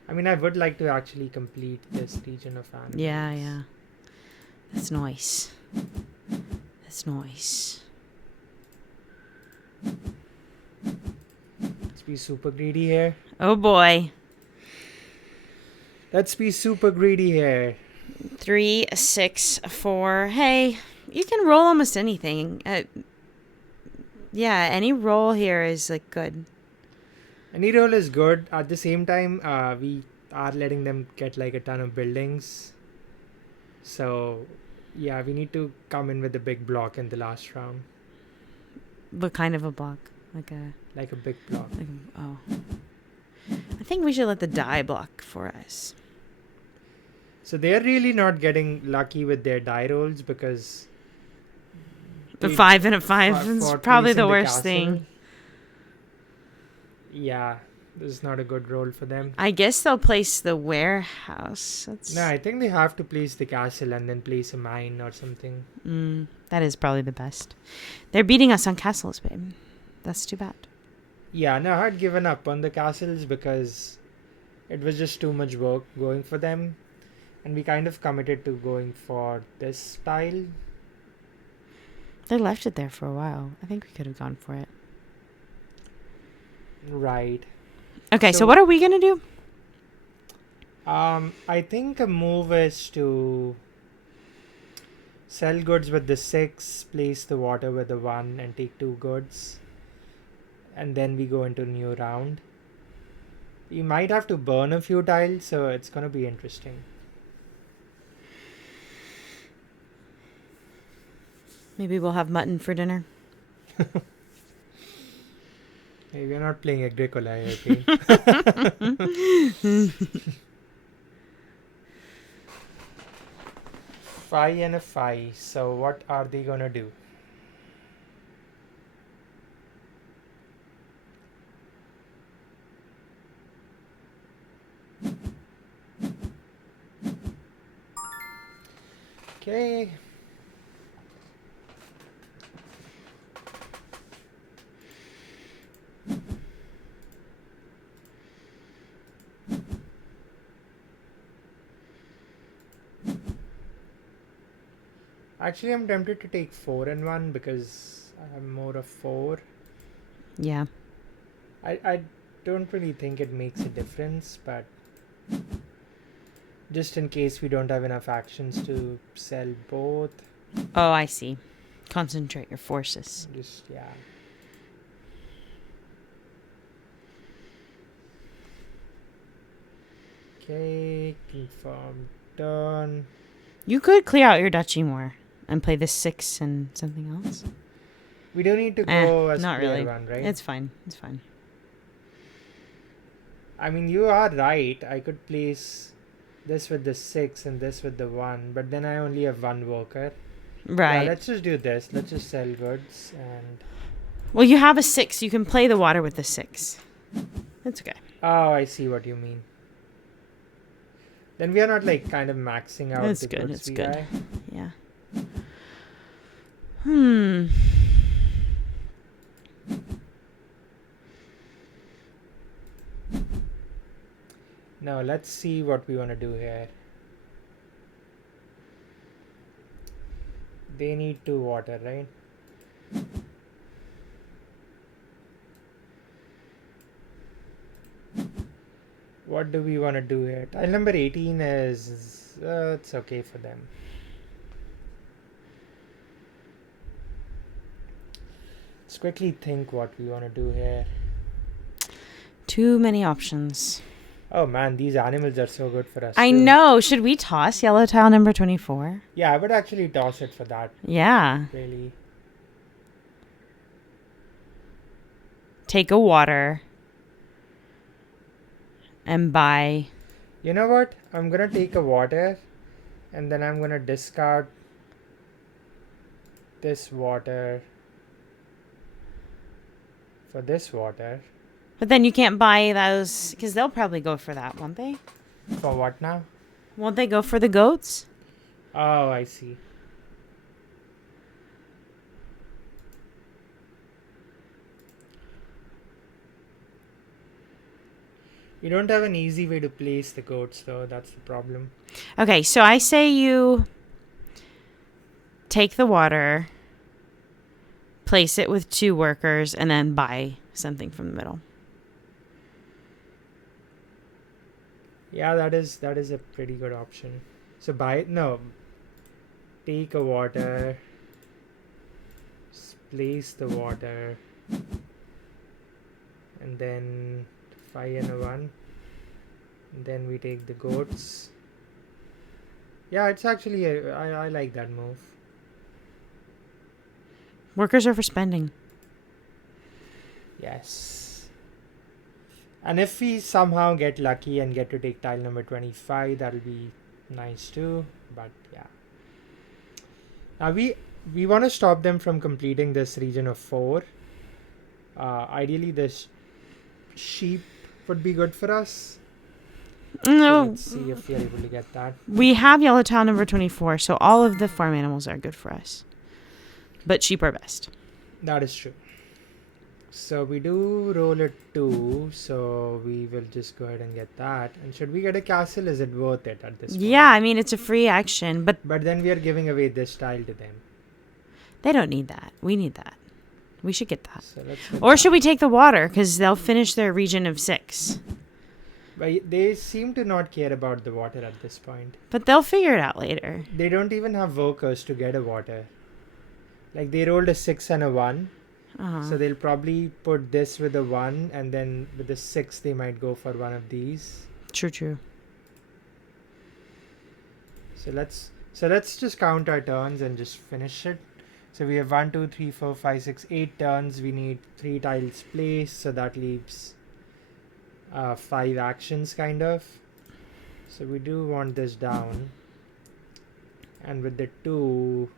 I mean, I would like to actually complete this region of animals. Yeah. That's nice. That's nice. Let's be super greedy here. Oh boy. Let's be super greedy here. 3, 6, 4. Hey, you can roll almost anything. Yeah, any roll here is like good. Any role is good. At the same time, we are letting them get like a ton of buildings. So, yeah, we need to come in with a big block in the last round. What kind of a block? Like a Like a big block. oh. I think we should let the die block for us. So they're really not getting lucky with their die rolls because The they 5 and a 5 is fought probably placing the worst castle. thing. Yeah, this is not a good roll for them. I guess they'll place the warehouse. That's No, I think they have to place the castle and then place a mine or something. that is probably the best. They're beating us on castles, babe. That's too bad. Yeah, no, I had given up on the castles because it was just too much work going for them. And we kind of committed to going for this style. They left it there for a while. I think we could have gone for it. Right. Okay, so what are we going to do? I think a move is to sell goods with the 6, place the water with the 1 and take 2 goods. And then we go into new round. We might have to burn a few tiles, so it's going to be interesting. Maybe we'll have mutton for dinner. Hey, we're not playing Agricola here, okay? 5 and a 5. So what are they gonna do? Okay. Actually, I'm tempted to take 4 and 1 because I'm more of 4. Yeah. I don't really think it makes a difference, but just in case we don't have enough actions to sell both, Oh, I see. Concentrate your forces. just yeah. Okay, confirm done. You could clear out your duchy more and play the 6 and something else. We don't need to go as not player really. 1, right? It's fine. It's fine. I mean, you are right. I could place this with the 6 and this with the 1, but then I only have 1 worker. Right. Yeah, let's just do this. Let's just sell goods and... Well, you have a 6. You can play the water with the 6. That's okay. Oh, I see what you mean. Then we are not like kind of maxing out That's the good, goods it's we good. buy. Yeah. Now let's see what we want to do here. They need 2 water, right? What do we want to do here? Tile number 18 is... it's okay for them. Let's quickly think what we want to do here. Too many options. Oh man, these animals are so good for us. I too. know. Should we toss yellow tile number 24? Yeah, I would actually toss it for that, Yeah. really. Take a water and buy. You know what? I'm gonna take a water and then I'm gonna discard this water for this water. But then you can't buy those because they'll probably go for that, won't they? For what now? Won't they go for the goats? Oh, I see. You don't have an easy way to place the goats though, that's the problem. Okay, so I say you take the water, place it with 2 workers, and then buy something from the middle. Yeah, that is a pretty good option. So take a water, place the water, and then 5 and a 1. Then we take the goats. Yeah, it's actually I like that move. Workers are for spending. Yes. And if we somehow get lucky and get to take tile number 25, that'll be nice too. But yeah. Now we want to stop them from completing this region of 4. Ideally, this sheep would be good for us. So No, let's see if we are able to get that. we have yellow tile number 24, so all of the farm animals are good for us. But sheep are best. That is true. So we do roll a 2, so we will just go ahead and get that. And should we get a castle? Is it worth it at this point? Yeah, I mean, it's a free action, but But then we are giving away this tile to them. they don't need that. We need that. We should get that. So let's get Or that. should we take the water? Because they'll finish their region of 6. But they seem to not care about the water at this point. But they'll figure it out later. They don't even have workers to get a water. Like they rolled a 6 and a 1. Uh-huh. So they'll probably put this with a 1, and then with the 6 they might go for one of these. True. So let's just count our turns and just finish it. So we have 1, 2, 3, 4, 5, 6, 8 turns. We need 3 tiles placed, so that leaves 5 actions kind of. So we do want this down, and with the 2,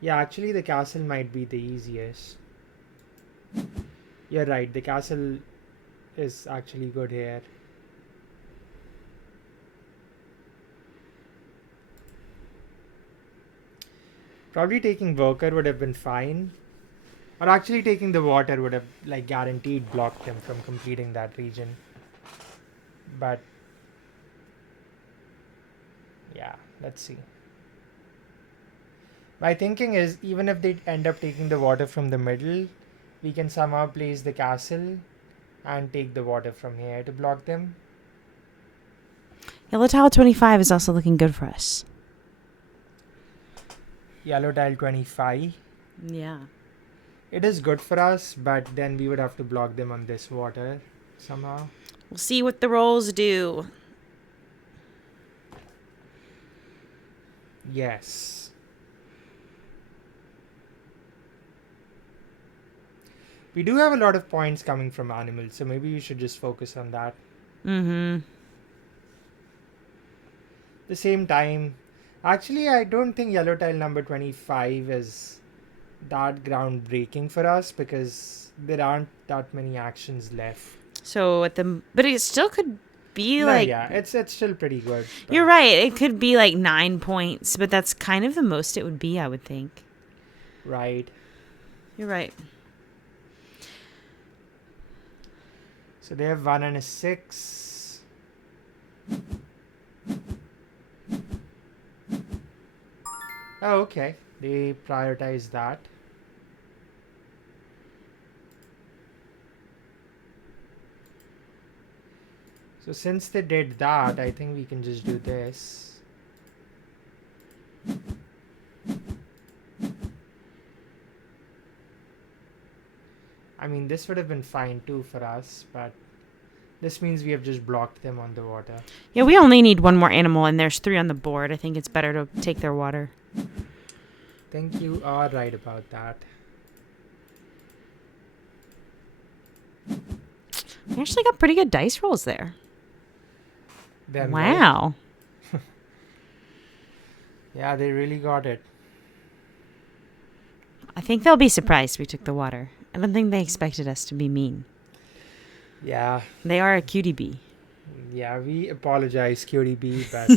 yeah, actually the castle might be the easiest. You're right, the castle is actually good here. Probably taking worker would have been fine. Or actually taking the water would have like guaranteed blocked them from completing that region. But yeah, let's see. My thinking is even if they end up taking the water from the middle, we can somehow place the castle and take the water from here to block them. Yellow tile 25 is also looking good for us. Yellow tile 25. Yeah. It is good for us, but then we would have to block them on this water somehow. We'll see what the rolls do. Yes. We do have a lot of points coming from animals, so maybe we should just focus on that. Mm-hmm. The same time, actually, I don't think yellow tile number 25 is that groundbreaking for us because there aren't that many actions left. So but it still could be No, like. yeah, it's still pretty good. but- You're right. It could be like 9 points, but that's kind of the most it would be, I would think. Right. You're right. So they have 1 and a 6. Oh, okay. They prioritize that. So since they did that, I think we can just do this. I mean, this would have been fine too for us, but this means we have just blocked them on the water. Yeah, we only need one more animal, and there's 3 on the board. I think it's better to take their water. Think you are right about that. We actually got pretty good dice rolls there. Them, right? Wow. Yeah, they really got it. I think they'll be surprised we took the water. I don't think they expected us to be mean. Yeah, They are a cutie bee. yeah, we apologize, Cutie Bee, but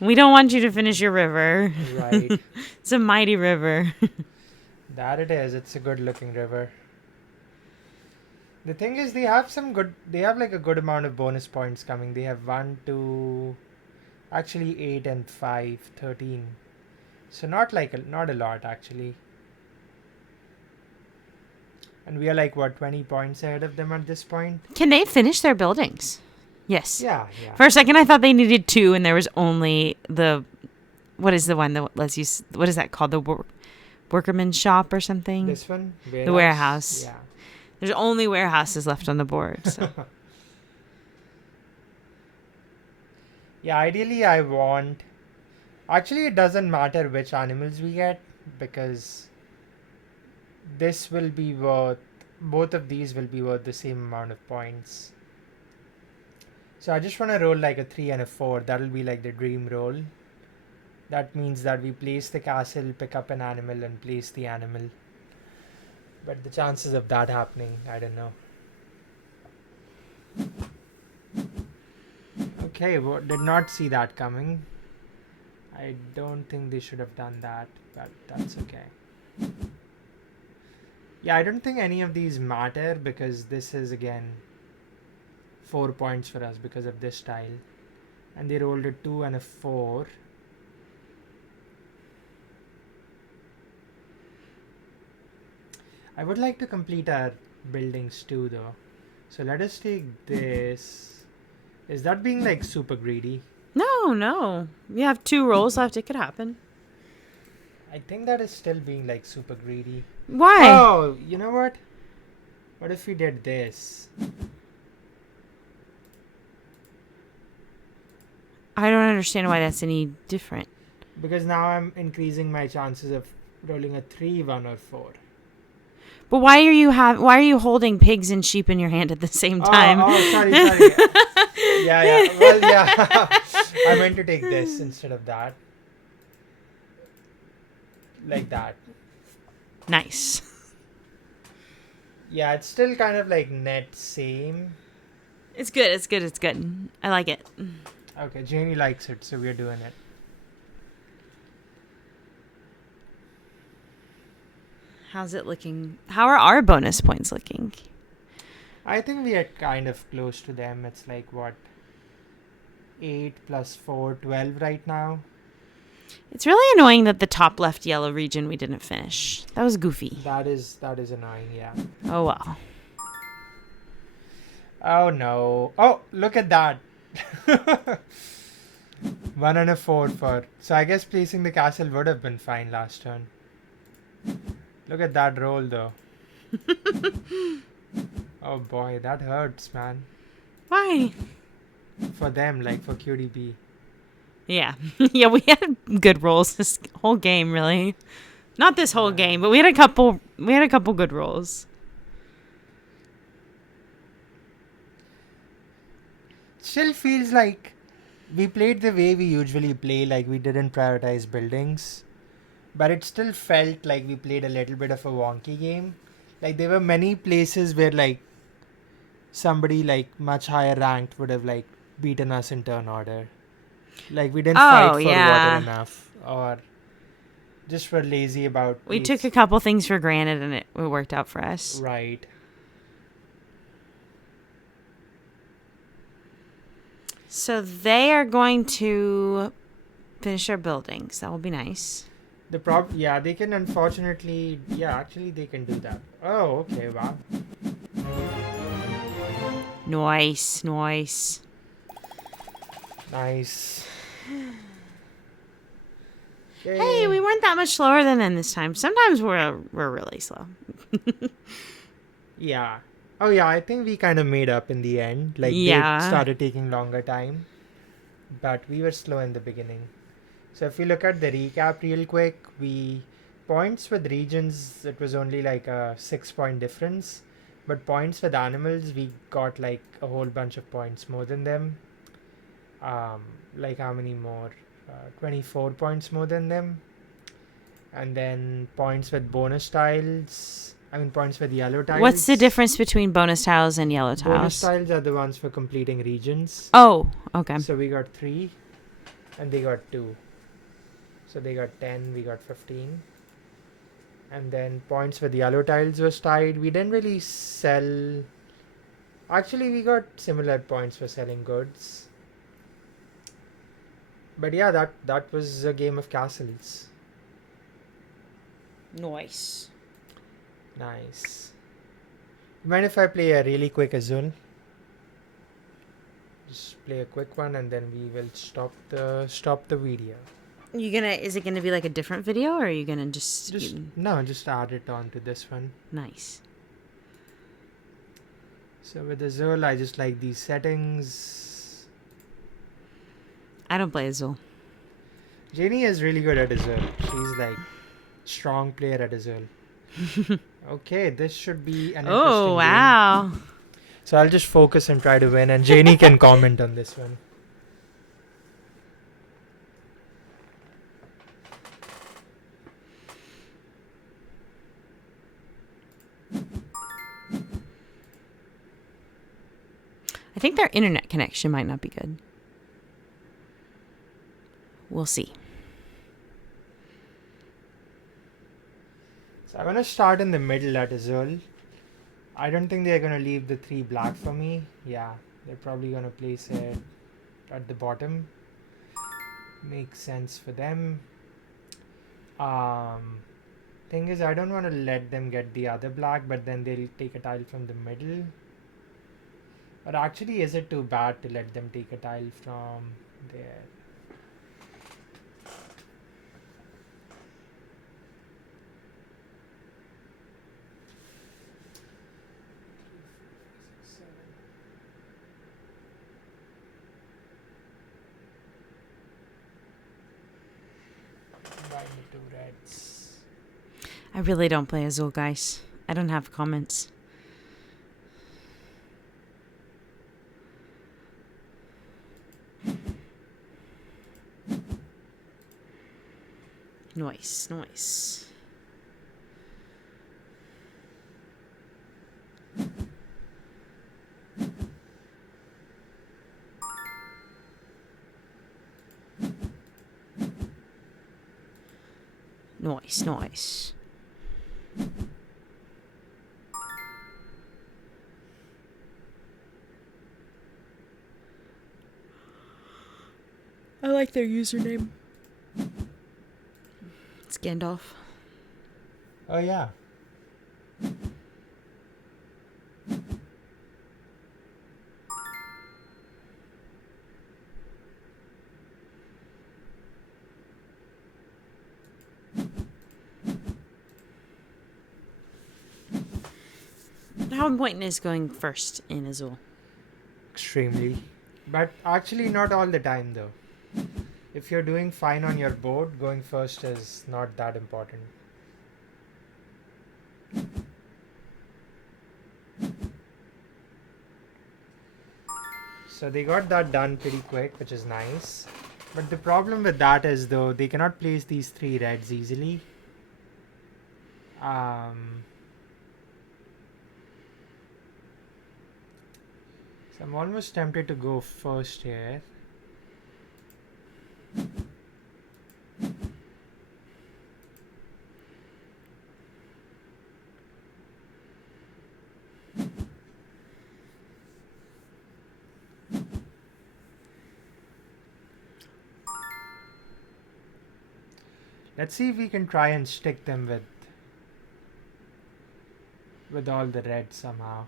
We don't want you to finish your river. right. It's a mighty river. That it is. It's a good looking river. The thing is, they have like a good amount of bonus points coming. They have 1, 2, actually 8 and 5, 13. So not a lot actually. And we are like, what, 20 points ahead of them at this point? Can they finish their buildings? Yes. Yeah. For a second, I thought they needed 2, and there was only what is the one that lets you, what is that called? workman's shop or something. This one? The warehouse. Yeah. There's only warehouses left on the board. So. Yeah, ideally I want... Actually, it doesn't matter which animals we get, because this will be worth... Both of these will be worth the same amount of points. So I just want to roll like a 3 and a 4. That'll be like the dream roll. That means that we place the castle, pick up an animal, and place the animal. But the chances of that happening, I don't know. Okay, well, did not see that coming. I don't think they should have done that, but that's okay. Yeah, I don't think any of these matter, because this is again 4 points for us because of this tile. And they rolled a 2 and a 4. I would like to complete our buildings too, though. So let us take this. Is that being like super greedy? No. You have 2 rolls left. It could happen. I think that is still being like super greedy. Why? Oh, you know what? What if we did this? I don't understand why that's any different. Because now I'm increasing my chances of rolling a 3, 1, or 4. But why are you holding pigs and sheep in your hand at the same time? Oh, sorry. Yeah. Well, yeah. I meant to take this instead of that. Like that. Nice. Yeah, it's still kind of like net same. It's good. I like it. Okay, Janie likes it, so we're doing it. How's it looking? How are our bonus points looking? I think we are kind of close to them. It's like what? 8 plus 4, 12 right now. It's really annoying that the top left yellow region we didn't finish. That was goofy. That is annoying, yeah. Oh well. Oh no. Oh, look at that. 1 and a 4 for... So I guess placing the castle would have been fine last turn. Look at that roll though. Oh boy, that hurts, man. Why? For them, like for QDB. Yeah. Yeah, we had good rolls this whole game, really. Not this whole game, but we had a couple good rolls. Still feels like we played the way we usually play, like we didn't prioritize buildings. But it still felt like we played a little bit of a wonky game. Like there were many places where like somebody like much higher ranked would have like beaten us in turn order. Like we didn't fight for water enough, or just were lazy about... We took a couple things for granted and it worked out for us. Right. So they are going to finish their buildings. That will be nice. Yeah, they can unfortunately... Yeah, actually they can do that. Oh, okay, wow. Nice. Nice. Yay. Hey, we weren't that much slower than them this time. Sometimes we're really slow. Yeah. Oh yeah, I think we kind of made up in the end. Like they started taking longer time. But we were slow in the beginning. So if we look at the recap real quick, points with regions, it was only like a 6-point difference. But points with animals, we got like a whole bunch of points more than them. Like how many more? 24 points more than them. And then points with bonus tiles. Points with yellow tiles. What's the difference between bonus tiles and yellow tiles? Bonus tiles are the ones for completing regions. Oh, okay. So we got 3 and they got 2. So they got 10, we got 15. And then points with yellow tiles was tied. We didn't really sell... Actually, we got similar points for selling goods. But yeah, that was a game of castles. Nice. Mind if I play a really quick Azul? Just play a quick one and then we will stop the video. Is it gonna be like a different video, or are you gonna just No, just add it on to this one. nice? So with Azul, I just like these settings. I don't play Azul. Janie is really good at Azul. She's like strong player at Azul. Okay, this should be an interesting Oh game. wow! So I'll just focus and try to win, and Janie can comment on this one. I think their internet connection might not be good. We'll see. So I'm gonna start in the middle at Azul. I don't think they're gonna leave the 3 black for me. Yeah, they're probably gonna place it at the bottom. Makes sense for them. Thing is, I don't want to let them get the other black, but then they'll take a tile from the middle. Or actually, is it too bad to let them take a tile from there? Combine the 2 reds. I really don't play Azul, guys. I don't have comments. Nice, nice. Nice, nice. I like their username. It's Gandalf. Oh yeah. How important is going first in Azul? Extremely. But actually not all the time though. If you're doing fine on your board, going first is not that important. So they got that done pretty quick, which is nice. But the problem with that is though, they cannot place these 3 reds easily. So I'm almost tempted to go first here. Let's see if we can try and stick them with all the red somehow.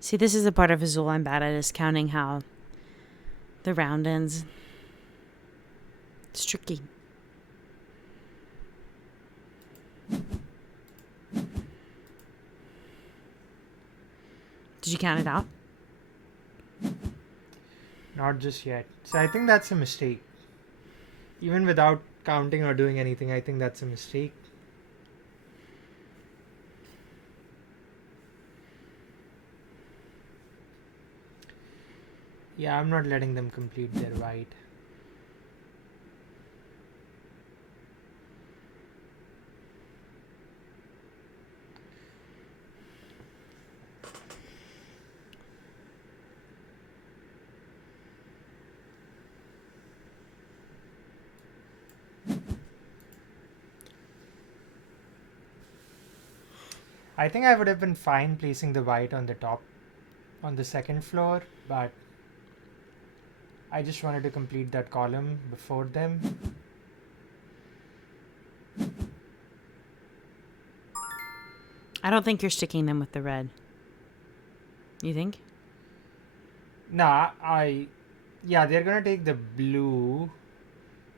See, this is the part of Azul I'm bad at, is counting how the round ends. It's tricky. Did you count it out? Not just yet. So I think that's a mistake. Even without counting or doing anything, I think that's a mistake. Yeah, I'm not letting them complete their white. I think I would have been fine placing the white on the top, on the second floor, but I just wanted to complete that column before them. I don't think you're sticking them with the red. You think? Nah, yeah, they're gonna take the blue,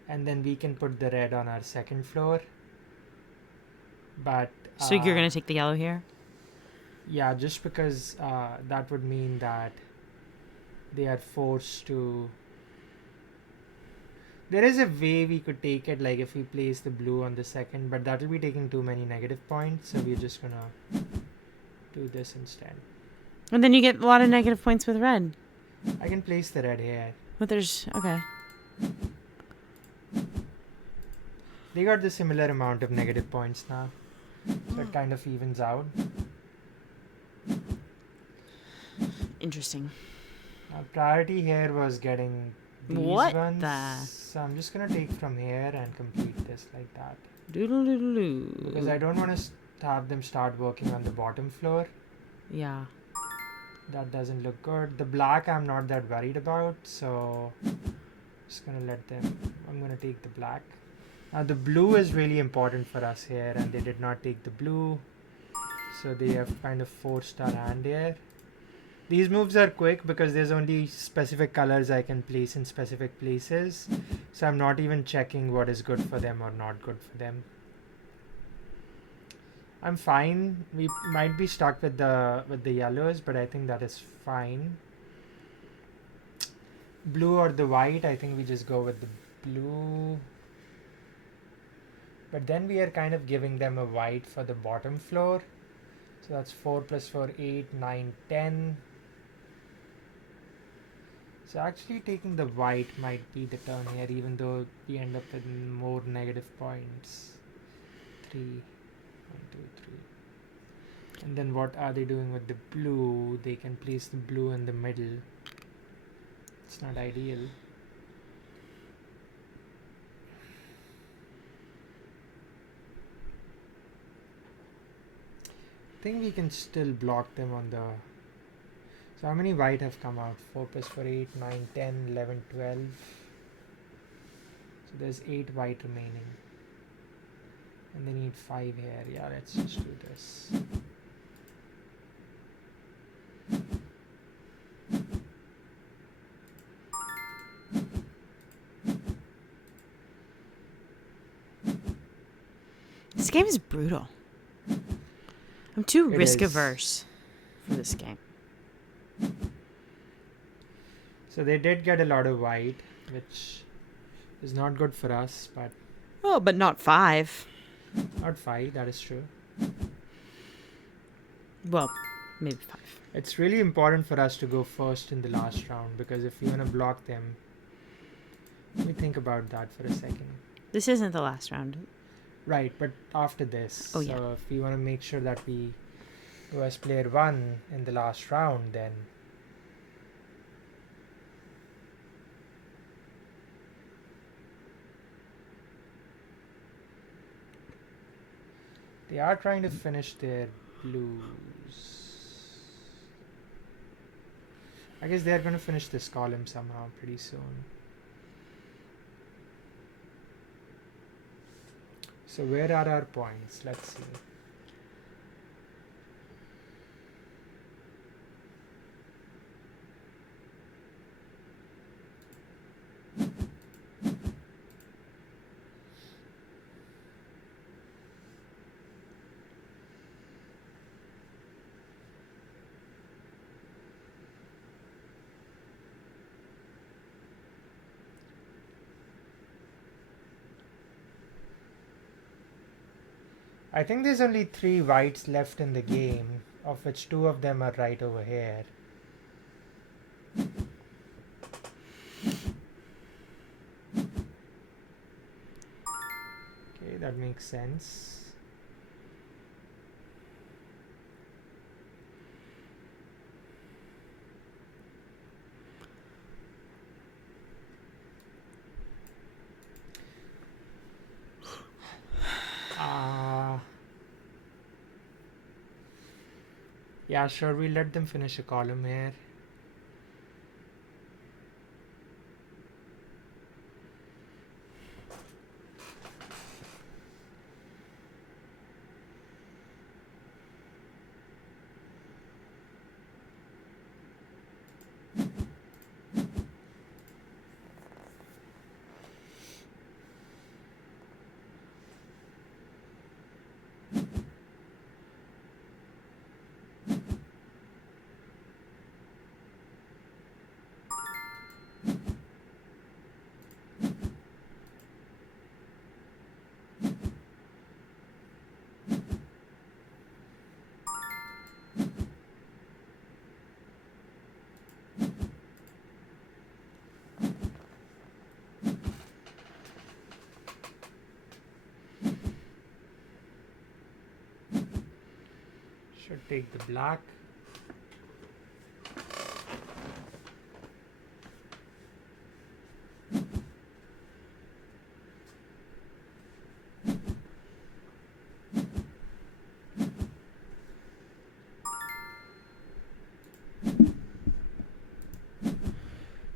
and then we can put the red on our second floor. But So you're gonna take the yellow here? yeah, just because that would mean that they are forced to. There is a way we could take it, like if we place the blue on the second, but that will be taking too many negative points, so we're just gonna do this instead. And then you get a lot of negative points with red. I can place the red here. But there's okay. They got the similar amount of negative points now, so it kind of evens out. Interesting. Our priority here was getting these What ones, the- so I'm just gonna take from here and complete this like that. Doodle doodle doo. Because I don't want to have them start working on the bottom floor. Yeah. That doesn't look good. The black I'm not that worried about, so just gonna let them. I'm gonna take the black. Now the blue is really important for us here, and they did not take the blue, so they have kind of forced our hand here. These moves are quick because there's only specific colors I can place in specific places, so I'm not even checking what is good for them or not good for them. I'm fine. We might be stuck with the yellows, but I think that is fine. Blue or the white, I think we just go with the blue. But then we are kind of giving them a white for the bottom floor. So that's 4 plus 4, 8, 9, 10. So actually taking the white might be the turn here, even though we end up with more negative points. 3, 1, 2, 3. And then what are they doing with the blue? They can place the blue in the middle. It's not ideal. I think we can still block them on the. So how many white have come out? 4 plus 4, 8, 9, 10, 11, 12. So there's 8 white remaining. And they need 5 here. Yeah, let's just do this. This game is brutal. I'm too It risk is. averse for this game. So they did get a lot of white, which is not good for us, but Oh, but not 5. not 5, that is true. Well, maybe 5. It's really important for us to go first in the last round, because if we want to block them, let me think about that for a second. This isn't the last round. Right, but after this, Oh, yeah. so if we want to make sure that we go as player 1 in the last round, then they are trying to finish their blues. I guess they are going to finish this column somehow pretty soon. So where are our points? Let's see. I think there's only 3 whites left in the game, of which 2 of them are right over here. Okay, that makes sense. Yeah, sure, we'll let them finish a column here. Should take the black.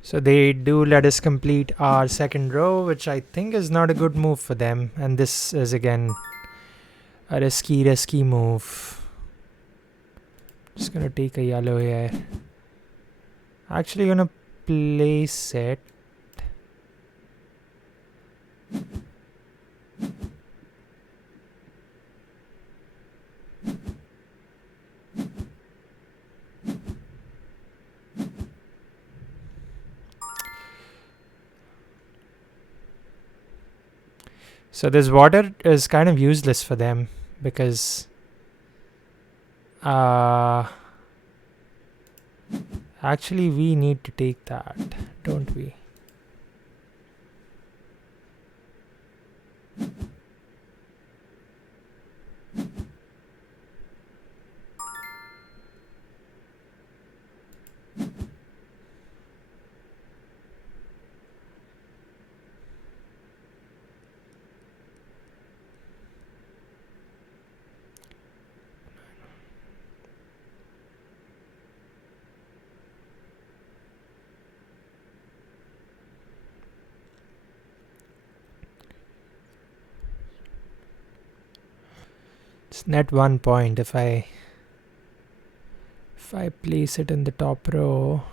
So they do let us complete our second row, which I think is not a good move for them. And this is again a risky move. Just gonna take a yellow here. Actually gonna place it. So this water is kind of useless for them because actually we need to take that, don't we? It's net 1 point if I place it in the top row.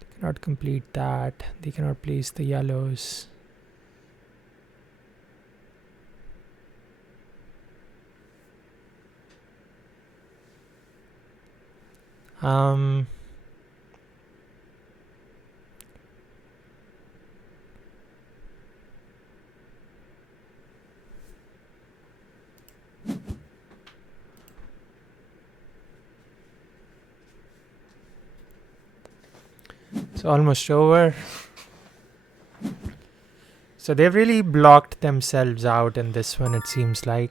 They cannot complete that. They cannot place the yellows. It's almost over. So they've really blocked themselves out in this one, it seems like.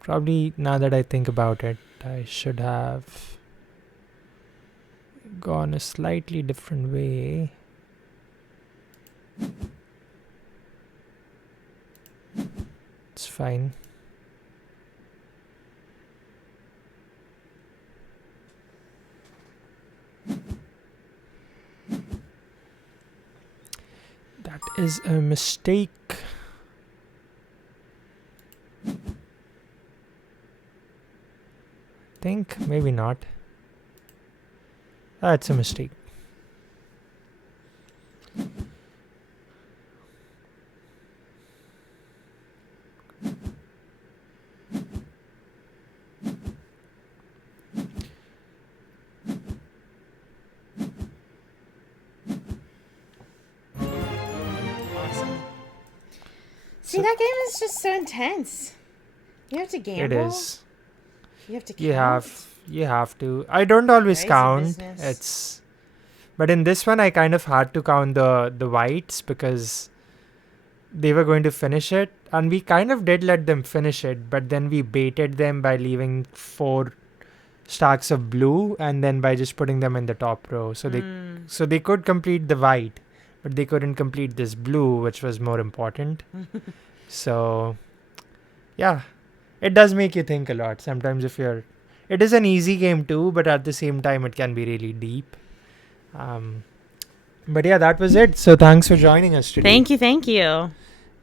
Probably, now that I think about it, I should have gone a slightly different way. It's fine. That is a mistake. Think maybe not. That's a mistake. See, that game is just so intense. You have to gamble. It is. You have to count. You have to. I don't always Crazy count. business. But in this one I kind of had to count the whites because they were going to finish it, and we kind of did let them finish it, but then we baited them by leaving 4 stacks of blue and then by just putting them in the top row. So they could complete the white, but they couldn't complete this blue, which was more important. So yeah, it does make you think a lot. Sometimes it is an easy game too, but at the same time it can be really deep. But yeah, that was it. So thanks for joining us today. Thank you.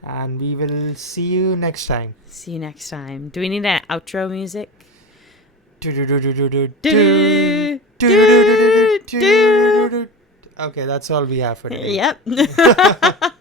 And we will see you next time. See you next time. Do we need an outro music? Okay, that's all we have for today. Yep.